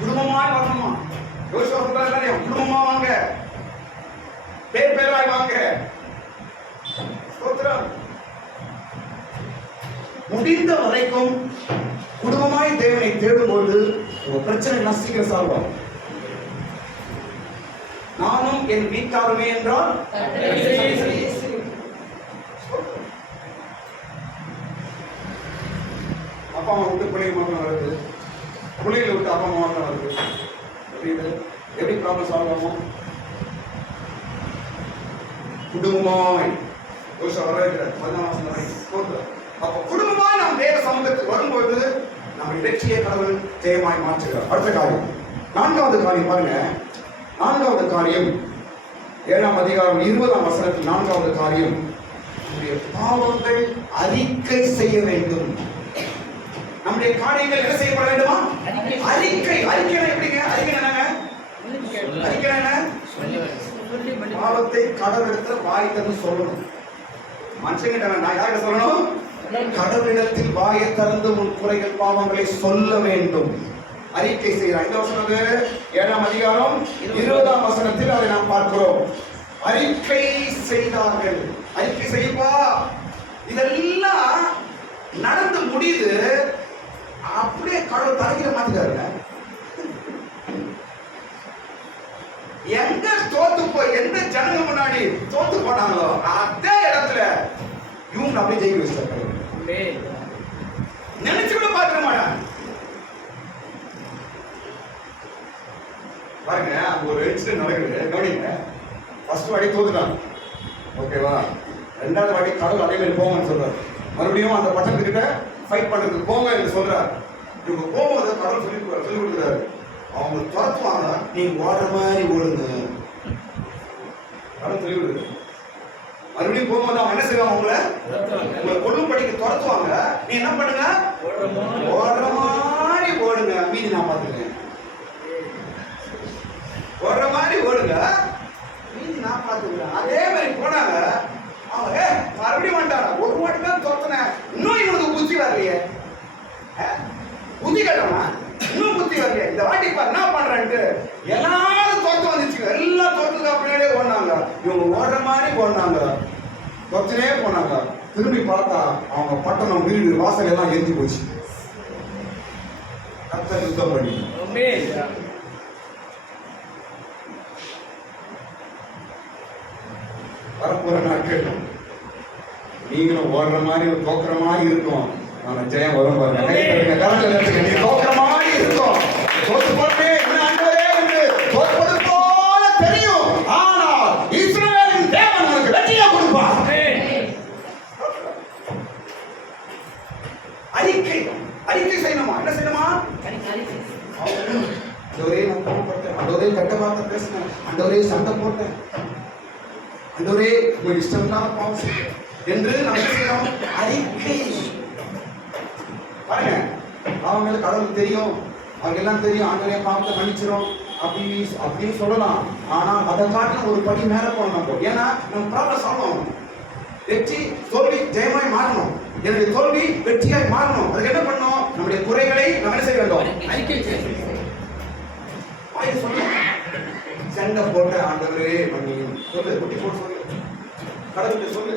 குடும்பமாய் வரணுமா? குடும்பமா வாங்க, பேர் பேராய் வாங்க. முடிந்த வரைக்கும் குடும்பமாய் தேவனை தேடும்போது உங்க பிரச்சனை நசிக்க சால்வாங்க. நானும் என் வீட்டாருமே என்றால் அப்பா அம்மா விட்டு பிள்ளைங்க மாத்திரம் வருது, பிள்ளைகளை விட்டு அப்பா அம்மா மாத்திரம் வருது. எப்படி ப்ராப்ளம் சால்வ் ஆகும்? குடும்பமாய் அப்ப குடும்பமாய் நாம் தேவ சமூகத்துக்கு வரும்போது நம்முடைய வெற்றியை கடவுள் ஜெயமாய் மாற்றுகிறார். அடுத்த காரியம் நான்காவது காரியம் பாருங்க, நான்காவது காரியம் 7ஆம் அதிகாரம் 20ஆம் வசனத்தில் நான்காவது காரியம், நம்முடைய பாவங்கள் அறிக்கை செய்ய வேண்டும். நம்முடைய காரியங்கள் என்ன செய்யப்பட வேண்டுமா? அறிக்கை. அறிக்கை எப்படிங்க? அறிக்கை என்னங்க? அறிக்கை என்ன? பாவத்தை கடவுளிடத்துல வாய் திறந்து சொல்லணும். மனுஷங்கிட்ட நான் யார்கிட்ட சொல்லணும்? கடவுளிடத்தில் வாயை திறந்து உன் குறைகள் பாவங்களை சொல்ல வேண்டும். அறிக்கை செய்கிறார். இந்த வசனம் 7ஆம் அதிகாரம் 20ஆம் வசனத்தில் அதை நாம் பார்க்கிறோம். அறிக்கை செய்தார்கள். அறிக்கை செய்யப்பா. இதெல்லாம் நடந்து முடியுது. அப்படியே கடவுள் தலைக்கிற மாத்திட்டாருங்க. எங்க தோத்து போய் எந்த ஜனங்க முன்னாடி தோத்து போனாங்களோ அதே இடத்துல இவங்க அப்படியே ஜெயிக்க வச்சிருக்காங்க. நினைச்சு கூட பார்க்க மாட்டாங்க. பாருங்க, அங்க ஒரு இன்சிடென்ட் நடக்குது, கவனிங்க. ஃபர்ஸ்ட் வாட்டி தோத்துட்டாங்க, ஓகேவா? ரெண்டாவது வாட்டி கடவுள் அதே மாதிரி போங்கன்னு சொல்றாரு. மறுபடியும் அந்த பட்டத்துக்கிட்ட ஃபைட் பண்றதுக்கு போங்க என்று சொல்றாரு. இவங்க போகும்போது கடவுள் சொல்லி கொடுக்குறாரு, அவங்க துரத்துவாங்க, நீங்க ஓடுற மாதிரி ஓடுங்க. கடவுள் சொல்லி கொடுக்குறாரு. மறுபடியும் போகும்போது அவங்க என்ன செய்வாங்க? உங்களை கொல்லும்படிக்கு துரத்துவாங்க. நீ என்ன பண்ணுங்க? ஓடுற மாதிரி ஓடுங்க, மீதி நான் பார்த்துக்கிறேன். ஓடுற மாதிரி ஓடுங்க, மீதி நான் பார்த்துக்கிறேன். அதே மாதிரி போனாங்க. அவங்க மறுபடியும் வந்துட்டாங்க. ஒரு வாட்டி தான் துரத்துனேன், இன்னும் இவனுக்கு புத்தி வரலையே. புத்தி கட்டமா இன்னும் புத்தி வரலையே. இந்த வாட்டி பாரு என்ன பண்றேன்ட்டு எல்லாரும் தோத்து வந்துச்சு. எல்லாம் தோத்துக்கு அப்படியே ஓடினாங்க. இவங்க ஓடுற மாதிரி ஓடினாங்க, தோத்துனே போனாங்க. திரும்பி பார்த்தா அவங்க பட்டணம், வீடு, வாசல் எல்லாம் எரிஞ்சு போச்சு. கர்த்தர் யுத்தம் பண்ணி வரப்போற நாட்கள் நீங்களும் ஓடுற மாதிரி தோக்குற மாதிரி இருக்கும். ஆனா ஜெயம் வரும் பாருங்க. நீ தோக்குற மாதிரி இருக்கும். தோத்து போட்டே தோற்பது போல தெரியும். ஆனால் இஸ்ரவேலின் தேவன் உனக்கு வெற்றியை கொடுப்பார். அறிக்கை. அறிக்கை செய்யணுமா? என்ன செய்யணுமா? அண்டவரே நான் கோபப்பட்டேன், அண்டவரே கட்ட வார்த்தை பேசினேன், அண்டவரே சண்டை போட்டேன், அண்டவரே உங்க இஷ்டம் இல்லாம பாவம் செய்ய என்று நம்ம செய்யறோம். அறிக்கை. பாருங்க, அவங்களுக்கு கடவுள் தெரியும், அவங்க எல்லாம் தெரியும், ஆண்டவரே பாவத்தை மன்னிச்சிரும் அப்படின்னு சொல்லலாம். ஆனா அதை காட்டிலும் ஒரு படி மேல போகணும். ஏன்னா நம்ம ப்ராப்ளம் சால்வ் ஆகணும். வெற்றி தோல்வி ஜெயமாய் மாறணும். என்னுடைய தோல்வி வெற்றியாய் மாறணும். அதுக்கு என்ன பண்ணணும்? நம்முடைய குறைகளை நம்ம என்ன செய்ய வேண்டும்? அறிக்கை செய்யணும். சண்டை போட்ட ஆண்டவரே மன்னியும் சொல்லு, குட்டி போட்டு சொல்லு, கடவுள்கிட்ட சொல்லு.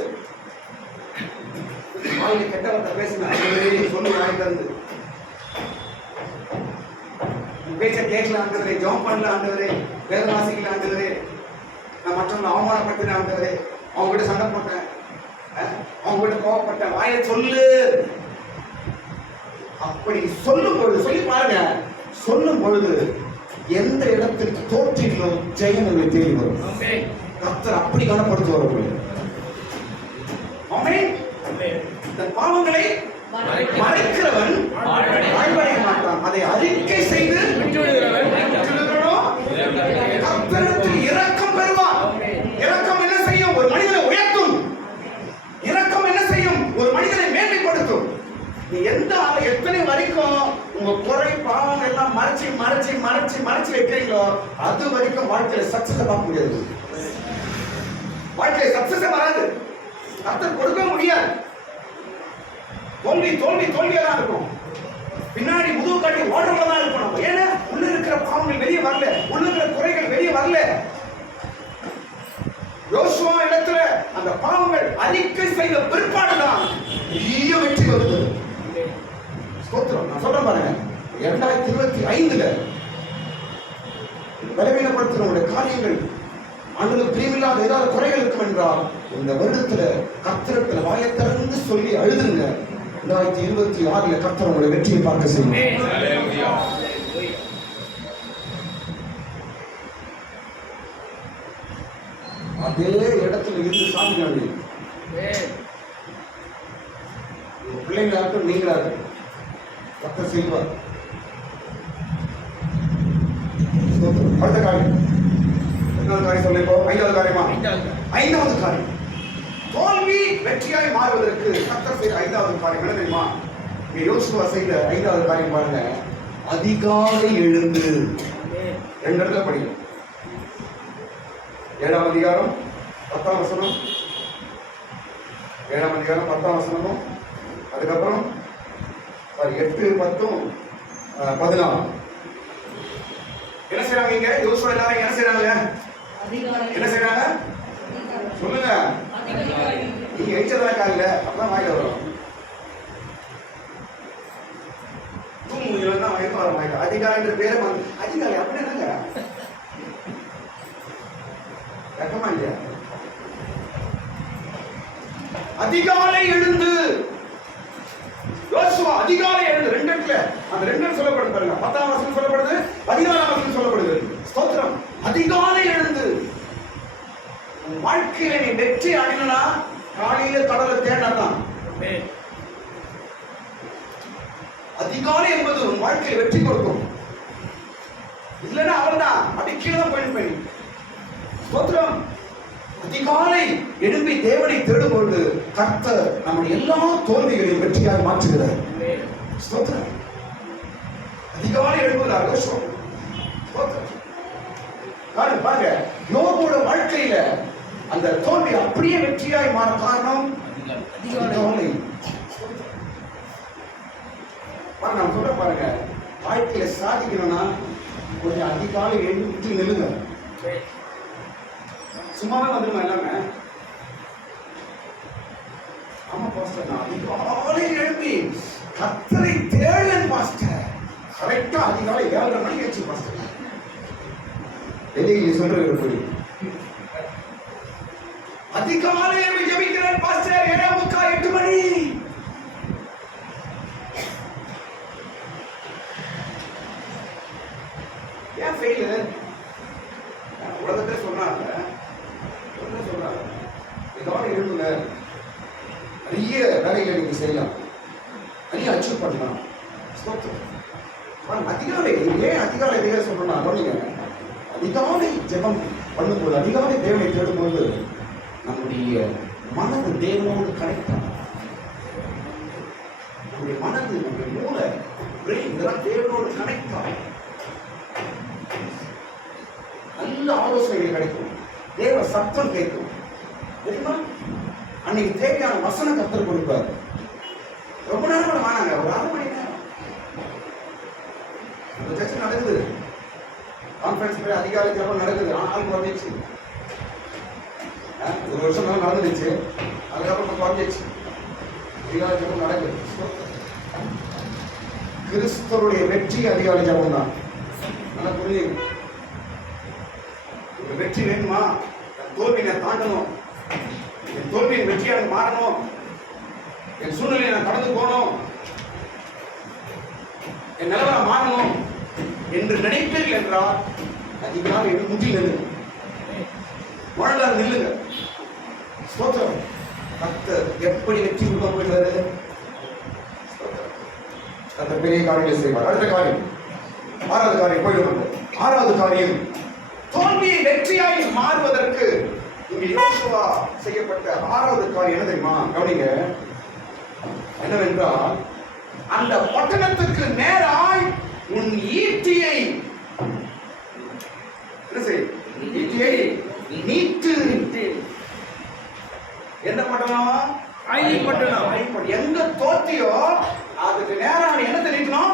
வாயில கெட்ட வார்த்தை பேசின ஆண்டவரே சொல்லு, வாய் தந்து பேச்ச கேட்கல ஆண்டவரே, ஜெபம் பண்ணல ஆண்டவரே, வேத வாசிக்கல ஆண்டவரே, நான் மற்றவங்களை அவமானப்படுத்தின ஆண்டவரே, அவங்க கிட்ட சண்டை போட்டேன், அவங்க கிட்ட கோவப்பட்டேன், வாயை சொல்லு. அப்படி சொல்லும் பொழுது, சொல்லி பாருங்க, சொல்லும் பொழுது எந்த இடத்தில் தோற்றீங்களோ ஜெயம் உங்களை தேடி வரும். கர்த்தர் அப்படி கனப்படுத்துவார். இந்த பாவங்களை மறைக்கிறவன் வாழ்வடைய மாட்டான். அதை அறிக்கை செய்து கர்த்தரிடத்தில் இரக்கம் பெறுவான். இரக்கம் என்ன செய்யும்? ஒரு மனிதனை உயர்த்தும். இரக்கம் என்ன செய்யும்? ஒரு மனிதனை மேன்மைப்படுத்தும். நீ எத்தனை வரைக்கும் உங்க குறை பாவம் எல்லாம் மறைச்சு மறைச்சு மறைச்சு மறைச்சு வைக்கிறீங்களோ அது வரைக்கும் வாழ்க்கையில சக்சஸ் பார்க்க முடியாது. வாழ்க்கையில சக்சஸ் வராது. கர்த்தர் கொடுக்க முடியாது. தோல்வி தோல்வி தோல்வியா தான் இருக்கும். பின்னாடி முதுகு காட்டி ஓடுறவங்க தான் இருக்கணும். ஏன்னா உள்ள இருக்கிற பாவங்கள் வெளியே வரல, உள்ள இருக்கிற குறைகள் வெளியே வரல. யோசுவா இடத்துல அந்த பாவங்கள் அறிக்கை செய்த பிற்பாடுதான் பெரிய வெற்றி வருது. ஸ்தோத்திரம். நான் சொல்றேன் பாருங்க, 2025 பலவீனப்படுத்தினுடைய காரியங்கள் ஆண்டவருக்கு பிரியமில்லாத ஏதாவது குறைகள் இருக்கும் என்றால் இந்த வருடத்துல கர்த்தரிடத்துல வாயை திறந்து சொல்லி அழுதுங்க. 2026 கர்த்தர் உங்களுடைய வெற்றியை பார்க்க செய்யும். அதே இடத்துல இருந்து சாதிக்காது. பிள்ளைங்களாகட்டும் நீங்களாகட்டும் கர்த்தர் செய்வார். ஸ்தோத்திரம். அடுத்த காரியம், எத்தனாவது காரியம் சொல்ல இப்போ? ஐந்தாவது காரியமா? ஐந்தாவது காரியம், தோல்வி வெற்றியாய் மாறுவதற்கு கர்த்தர் செய்த ஐந்தாவது காரியம் என்ன தெரியுமா? இங்க யோசுவா செய்த ஐந்தாவது காரியம் பாருங்க, அதிகாலை எழுந்து. ரெண்டு இடத்துல படிக்கும். 7ஆம் அதிகாரம் 10ஆம் வசனம், 7ஆம் அதிகாரம் 10ஆம் வசனமும், அதுக்கப்புறம் 8, 10, 14. என்ன செய்றாங்க இங்க? யோசுவா எல்லாரும் என்ன செய்றாங்க? என்ன செய்றாங்க சொல்லுங்க. நீங்க எச்சதா கால அப்பதான் வாயில வரும். தூங்குறதுனா வாயில வர மாட்டேங்குது. அதிகாலைன்ற பேரை வந்து அதிகாலை அப்படி என்னங்க? வெக்கமா இல்லையா? அதிகாலை எழுந்து. யோசுவா அதிகாலை எழுந்து. ரெண்டு இடத்துல அந்த ரெண்டு சொல்லப்படுது பாருங்க. 10ஆம் வசனம் சொல்லப்படுது, 14ஆம் வசனம் சொல்லப்படுது. ஸ்தோத்திரம். அதிகாலை எழுந்து. வாழ்க்கையில நீ வெற்றி அடையணும்னா காலையில கடலை தேடலாம். அதிகாலை என்பது உன் வாழ்க்கையில் வெற்றி கொடுக்கும். இல்லைன்னா அவள்தான் அப்படி கீழே தான் போய் ஸ்தோத்திரம். அதிகாலை எழுப்பி தேவனை தேடும் பொழுது கர்த்தர் நம்முடைய எல்லா தோல்விகளையும் வெற்றியாக மாற்றுகிறார். ஸ்தோத்திரம். அதிகாலை எழுப்புகிறார். ஸ்தோத்திரம். பாருங்க, யோபோட வாழ்க்கையில அந்த தோல்வி அப்படியே வெற்றியாய் மாற காரணம் அதிகாலை. நான் சொல்ற பாருங்க, வாழ்க்கையில சாதிக்கணும்னா கொஞ்சம் அதிகாலை எழுந்து நில்லுங்க. சும்மாவே வந்துருமா எல்லாமே? ஆமா பாஸ்டர், நான் அதிகாலை எழுப்பி கர்த்தரை தேடுவேன் பாஸ்டர். கரெக்டா அதிகாலை 7:30 மணிக்கு வச்சு பாஸ்டர். எதிரி சொல்றது அதிகாலை ஜெபிக்கிறேன் பாஸ்டர் 7:45, 8 மணி. ஏன் ஃபெயில்? உலகத்தை சொன்னாங்க இதோட எழுதுங்க, நிறைய வேலைகளை நீங்க செய்யலாம், நிறைய அச்சீவ் பண்ணலாம். அதிகாலை ஏன் அதிகாலை வேலை சொல்றேன்னா கவனிங்க, அதிகாலை ஜெபம் பண்ணும்போது, அதிகாலை தேவனை தேடும்போது நம்முடைய மனது தேவனோடு கனெக்ட் ஆகும். நம்முடைய மனது, நம்முடைய மூளை, பிரெயின் இதெல்லாம் தேவனோடு கனெக்ட் ஆகும். நல்ல ஆலோசனைகள் கிடைக்கும், தேவ சத்தம் கேட்கும். தெரியுமா? அன்னைக்கு தேவையான வசனம் கர்த்தர் கொடுப்பார். ரொம்ப நேரம் கூட வாங்க, ஒரு 1/2 மணி நேரம் சர்ச்சை நடக்குது, கான்ஃபரன்ஸ் போய் அதிகாலை ஜெபம் நடக்குது. ஆள் குறைஞ்சிச்சு, 1 வருஷம் மேல நடந்துடுச்சு, அதுக்கப்புறம் குறைஞ்சிச்சு. அதிகாலை ஜெபம் நடக்குது. கிறிஸ்தவருடைய வெற்றி அதிகாலை ஜெபம் தான். நல்லா புரியுது. வெற்றி வேணுமா? தோல்வியை தாண்டணும், என் தோல்வியின் வெற்றியாக மாறணும், என் சூழ்நிலையை நான் கடந்து போகணும், என் நிலவரம் மாறணும் என்று நினைப்பீர்கள் என்றால் அதிகாலை முற்றில் நில்லுங்க, வாழ்நாள் நில்லுங்க. ஸ்தோத்திரம். கர்த்தர் எப்படி வெற்றி கொடுக்க போயிட்டாரு? அந்த பெரிய காரியங்களை செய்வார். அடுத்த காரியம், 6வது காரியம் போயிடும். 6வது காரியம், தோல்வியை வெற்றியாய் மாறுவதற்கு இங்கே யோசுவா செய்யப்பட்ட 6வது காரியம் என்ன தெரியுமா? கவனிங்க, என்னவென்றால் அந்த பட்டணத்துக்கு நேராய் உன் ஈட்டியை என்ன செய்? ஈட்டியை நீட்டு. எந்த பட்டணம்? ஆயி பட்டணம். எங்க தோத்தியோ அதுக்கு நேரம் என்னத்தை நீட்டணும்?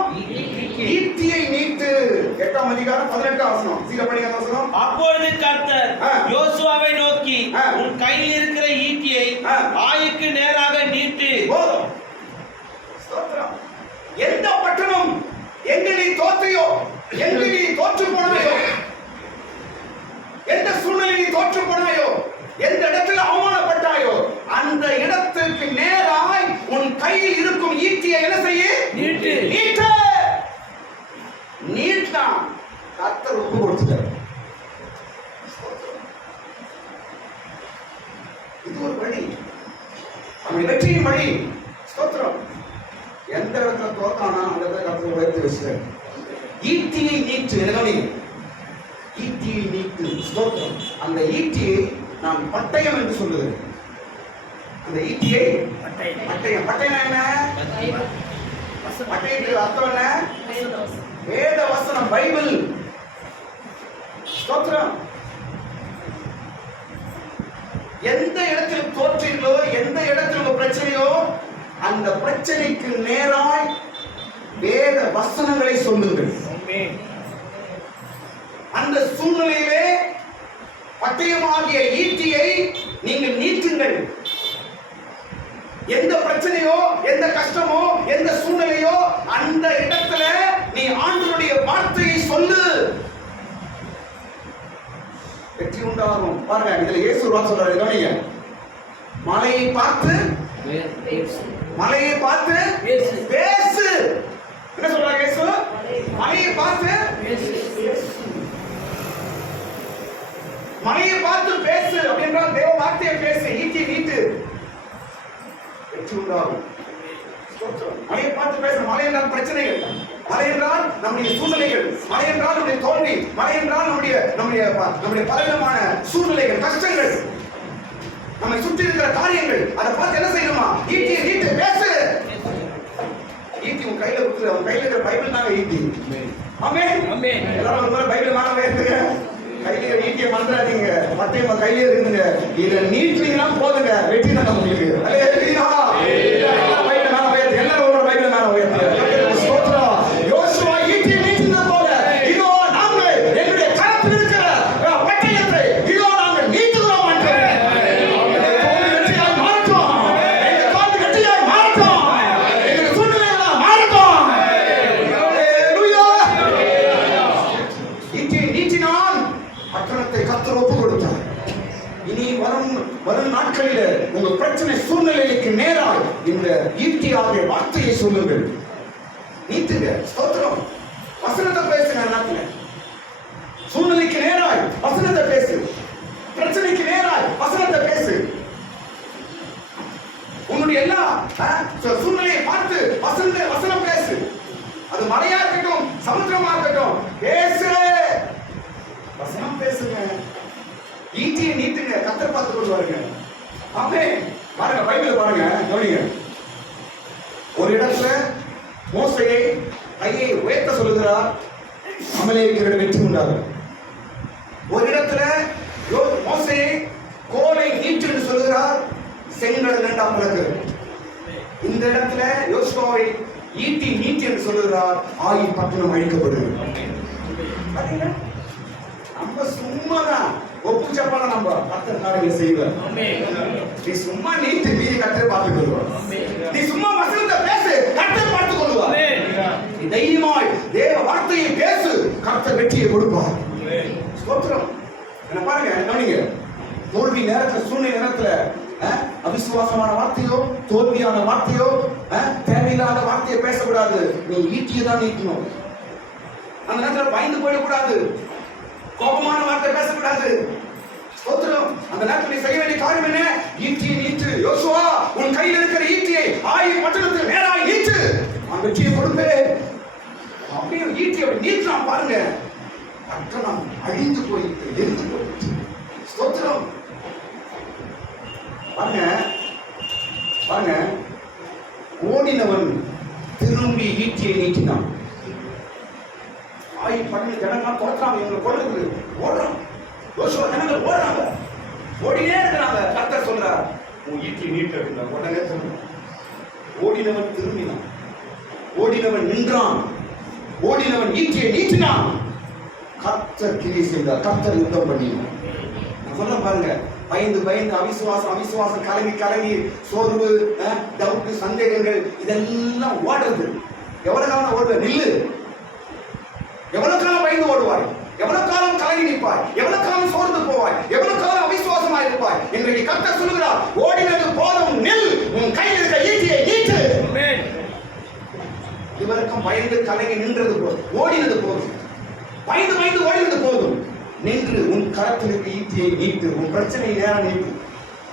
ஈட்டியை நீட்டு. 8ஆம் அதிகாரம் 18ஆம் வசனம். சீக்கிரம் படிங்க அந்த வசனம். அப்பொழுது கர்த்தர் யோசுவாவை நோக்கி, உன் கையில் இருக்கிற ஈட்டியை ஆயுக்கு நேராக நீட்டு. போதும். ஸ்தோத்திரம். எந்த பட்டணம் எங்க நீ தோத்தையோ, எங்க நீ தோற்று போனாயோ, எந்த சூழ்நிலை நீ தோற்று போனாயோ, எந்த இடத்துல அவமானப்பட்டாயோ, அந்த இடத்துக்கு நேராய் உன் கையில் இருக்கும் ஈட்டியை என்ன செய்ய? நீட்டு. நீட்டு. நீட்டா கர்த்தர் ஒப்பு கொடுத்துட்டார். இது ஒரு வழி, அவன் வெற்றியின் வழி. ஸ்தோத்திரம். எந்த இடத்துல தோத்தானா அந்த இடத்துல கர்த்தர் உயர்த்தி வச்சார். ஈட்டியை நீட்டு. ஸ்தோத்திரம். அந்த ஈட்டியை நான் பட்டயம் என்று சொல்லுகிறேன். அந்த ஈட்டியை பட்டயம். பட்டயம் என்ன? பட்டயத்துக்கு அர்த்தம் என்ன? வேத வசனம், பைபிள். ஸ்தோத்திரம். எந்த இடத்தில் தோற்றீர்களோ, எந்த இடத்தில் உங்க பிரச்சனையோ, அந்த பிரச்சனைக்கு நேராய் வேத வசனங்களை சொல்லுங்கள். அந்த சூழ்நிலையிலே பட்டயமாகிய ஈட்டியை நீங்கள் நீட்டுங்கள். எந்த பிரச்சனையோ, எந்த கஷ்டமோ, எந்த சூழ்நிலையோ, அந்த இடத்துல நீ ஆண்டவருடைய வார்த்தையை சொல்லு, வெற்றி உண்டாகும். பாருங்க, இதுல இயேசு சொல்றாரு, கவனிங்க. மலையை பார்த்து பேசு. என்ன சொல்றாரு இயேசு? மலையை பார்த்து பேசு அப்படின்றால் தேவ வார்த்தையை பேசு, ஈட்டியை நீட்டு, வெற்றி உண்டாகும். மலையை பார்த்து பேச. மலை என்றால் பிரச்சனைகள், மலை என்றால் நம்முடைய சூழ்நிலைகள், மலை என்றால் நம்முடைய தோல்வி, மலை என்றால் நம்முடைய பலவிதமான சூழ்நிலைகள், கஷ்டங்கள், நம்மை சுற்றி இருக்கிற காரியங்கள். அதை பார்த்து என்ன செய்யணுமா? ஈட்டியை நீட்டு, பேசு. ஈட்டி உன் கையில கொடுத்து, உன் கையில இருக்கிற பைபிள் தாங்க ஈட்டி. ஆமென். எல்லாரும் ஒரு முறை பைபிள் வாங்க வேண்டுங்க. கையில ஈட்டியை மறந்துடாதீங்க. பட்டயம் கையில இருக்குங்க. இதை நீட்டினீங்கன்னா போதுங்க, வெற்றி தான் உங்களுக்கு. அல்லேலூயா. பைபிள் மேல உயர்த்து. எல்லாரும் ஒரு பைபிள் மேல உயர்த்து. ஸ்தோத்திரம். யோசுவா ஈட்டியை நீட்டினது போல இதோ நாங்கள் எங்களுடைய கரத்தில் இருக்கிற பட்டயத்தை இதோ நாங்கள் நீட்டுகிறோம் என்று வரும் நாட்களில் உங்க பிரச்சனை சூழ்நிலைக்கு நேராக இந்த ஈட்டியாகிய வார்த்தையை சொல்லுங்கள், நீட்டுங்க. ஸ்தோத்திரம். வசனத்தை பேசுங்க. நாட்டில் சூழ்நிலைக்கு நேராய் வசனத்தை பேசு, பிரச்சனைக்கு நேராய் வசனத்தை பேசு. உன்னுடைய எல்லா சூழ்நிலையை பார்த்து வசனம் பேசு. அது மலையா இருக்கட்டும், சமுத்திரமா இருக்கட்டும், பேசு, வசனம் பேசுங்க. ஈட்டியை நீட்டுங்க. கர்த்தர் பார்த்துக் கொள்வாருங்க. ஆமென். பாருங்க, பைபிள் பாருங்க, கவனிங்க. ஒரு இடத்துல மோசேயை கையை உயர்த்த சொல்லுகிறார், அமலேக்கியரிடம் வெற்றி உண்டாகும். ஒரு இடத்துல மோசேயை கோலை நீட்டு என்று சொல்லுகிறார், செங்கடல் இரண்டாம் பிளக்கு. இந்த இடத்துல யோசுவாவை ஈட்டி நீட்டு என்று சொல்லுகிறார், ஆயி பட்டணம் அழிக்கப்படுகிறது. நம்ம சும்மாதான் ஒப்புச்சப்பான நம்ம கர்த்தர் காரியங்களை செய்வார். நீ சும்மா நீட்டு, மீறி கர்த்தர் பார்த்துக் கொள்வார். நீ சும்மா வசனத்தை பேசு, கர்த்தர் பார்த்துக் கொள்வார். நீ தைரியமாய் தேவ வார்த்தையை பேசு, கர்த்தர் வெற்றியை கொடுப்பார். ஸ்தோத்திரம். என்ன பாருங்க, கவனிங்க. தோல்வி நேரத்துல, சூழ்நிலை நேரத்துல அவிசுவாசமான வார்த்தையோ, தோல்வியான வார்த்தையோ, தேவையில்லாத வார்த்தையை பேசக்கூடாது. நீ ஈட்டியை தான் நீட்டணும். அந்த நேரத்துல பயந்து போயிடக்கூடாது, கோபமான வார்த்தை பேசக்கூடாது. ஸ்தோத்திரம். அந்த நேரத்தில் நீ செய்ய வேண்டிய காரியம் என்ன? ஈட்டியை நீட்டு. யோசுவா, உன் கையில் இருக்கிற ஈட்டியை ஆயி பட்டணத்துக்கு நேராக நீட்டு, நான் வெற்றியை கொடுப்பேன். அப்படியே ஈட்டி அப்படி நீட்டலாம். பாருங்க, பட்டணம் அழிந்து போயிட்டு, எரிந்து போயிட்டு. ஸ்தோத்திரம். பாருங்க, ஓடினவன் திரும்பி ஈட்டியை நீட்டினான். ஆயி பண்ணி ஜனங்கள் தோற்றாங்க, இவங்களை கொள்ளுது, ஓடுறாங்க. யோசுவா ஜனங்கள் ஓடுறாங்க, ஓடினே இருக்கிறாங்க. கர்த்தர் சொல்றார், உன் ஈட்டி நீட்டு அப்படின்னா உடனே சொல்றான். ஓடினவன் திரும்பினான், ஓடினவன் நின்றான், ஓடினவன் ஈட்டியை நீட்டினான். கர்த்தர் கிரியை செய்தார், கர்த்தர் யுத்தம் பண்ணினார். நான் சொல்ல பாருங்க, பயந்து அவிசுவாசம் கலங்கி சோர்வு, டவுட், சந்தேகங்கள் இதெல்லாம் ஓடுறது. எவ்வளவு காலம் ஓடுற? நில்லு. எவ்வளவு காலம் பயந்து ஓடுவாய்? எவ்வளவு காலம் கலங்கி நிற்பாய்? எவ்வளவு காலம் சோர்ந்து போவாய்? எவ்வளவு காலம் அவிசுவாசமாய் இருப்பாய்? இன்றைக்கு கர்த்தர் சொல்லுகிறார், ஓடினது போதும், நில், உன் கையில் இருக்க ஈட்டியை நீட்டு. இதுவரைக்கும் பயந்து கலங்கி நின்றது போதும், ஓடினது போதும், பயந்து ஓடினது போதும். நின்று உன் கரத்தில் இருக்க ஈட்டியை நீட்டு, உன் பிரச்சனையை நேரம் நீட்டு.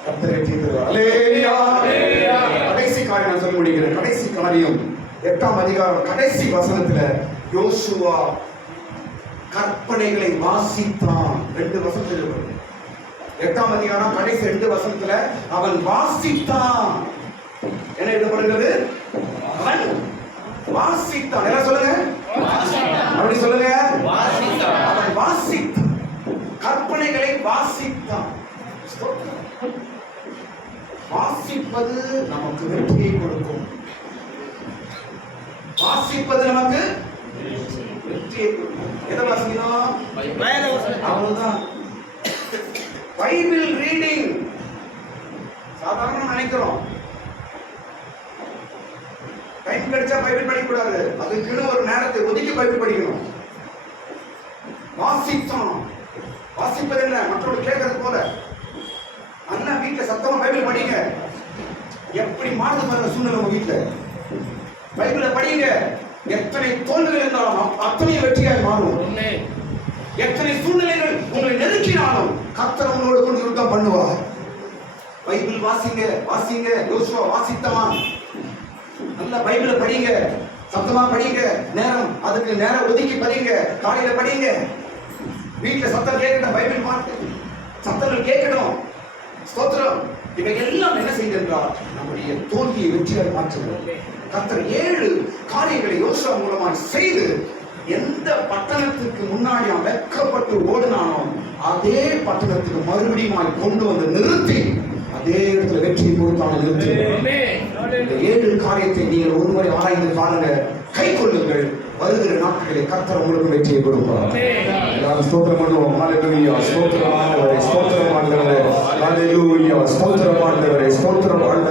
கர்த்தர் வெற்றி தருவார். அல்லேலூயா. கடைசி காரியம் நான் சொல்ல முடிகிறேன். கடைசி காரியம் 8ஆம் அதிகாரம் கடைசி வசனத்துல யோசுவா கற்பனைகளை வாசித்தான். 2 வசனத்தில் இருக்கு. 8ஆம் அதிகாரம் கடைசி 2 வசனத்துல அவன் வாசித்தான். என்ன எழுதப்படுகிறது? அவன் வாசித்தான். என்ன சொல்லுங்க? அப்படி சொல்லுங்க. அவன் வாசித்தான். கற்பனைகளை வாசித்தான். வாசிப்பது நமக்கு வெற்றியை கொடுக்கும். வாசிப்பது நமக்கு வெற்றியை கொடுக்கும். எதை வாசிக்கணும்? அவ்வளவுதான். பைபிள் ரீடிங் சாதாரண நினைக்கிறோம். டைம் கிடைச்சா பைபிள் படிக்கக்கூடாது. அதுக்குன்னு ஒரு நேரத்தை ஒதுக்கி பைபிள் படிக்கணும். வாசித்தோம். வாசிப்பது என்ன? மற்றவர்கள் கேட்கறது போல. அண்ணா வீட்டுல சத்தமா பைபிள் படிங்க. எப்படி மாறுது பாருங்க சூழ்நிலை உங்க வீட்டுல. பைபிளை படிங்க. எத்தனை தோல்விகள் இருந்தாலும் அத்தனை வெற்றியாய் மாறும். எத்தனை சூழ்நிலைகள் உங்களை நெருக்கினாலும் கர்த்தர் உங்களோடு கொண்டு யுத்தம் பண்ணுவார். பைபிள் வாசிங்க, வாசிங்க. யோசுவா வாசித்தான். நல்ல பைபிளை படிங்க, சத்தமா படிங்க. அதுக்கு நேரம் ஒதுக்கி படிங்க. காலையில படிங்க. வீட்டுல சத்தம் கேட்கட்டும். பைபிள் மாட்டு சத்தங்கள் கேட்கணும். ஸ்தோத்திரம். இவை எல்லாம் என்ன செய்கின்றார்? நம்முடைய தோல்வியை வெற்றியாக மாற்றுகிறார். கர்த்தர் 7 காரியங்களை யோசுவா மூலமாக செய்து எந்த பட்டணத்துக்கு முன்னாடி அவன் வெட்கப்பட்டு ஓடினானோ அதே பட்டணத்துக்கு மறுபடியும் கொண்டு வந்து நிறுத்தி அதே இடத்துல வெற்றியை கொடுத்தான நிறுத்தி. இந்த 7 காரியத்தை நீங்கள் ஒருமுறை ஆராய்ந்து பாருங்க, கை கொள்ளுங்கள். வருகிற நாட்களில் கர்த்தர் உங்களுக்கு வெற்றியை கொடுப்பார். எல்லாரும் ஸ்தோத்திரம் பண்ணுவோம். ஹல்லேலூயா.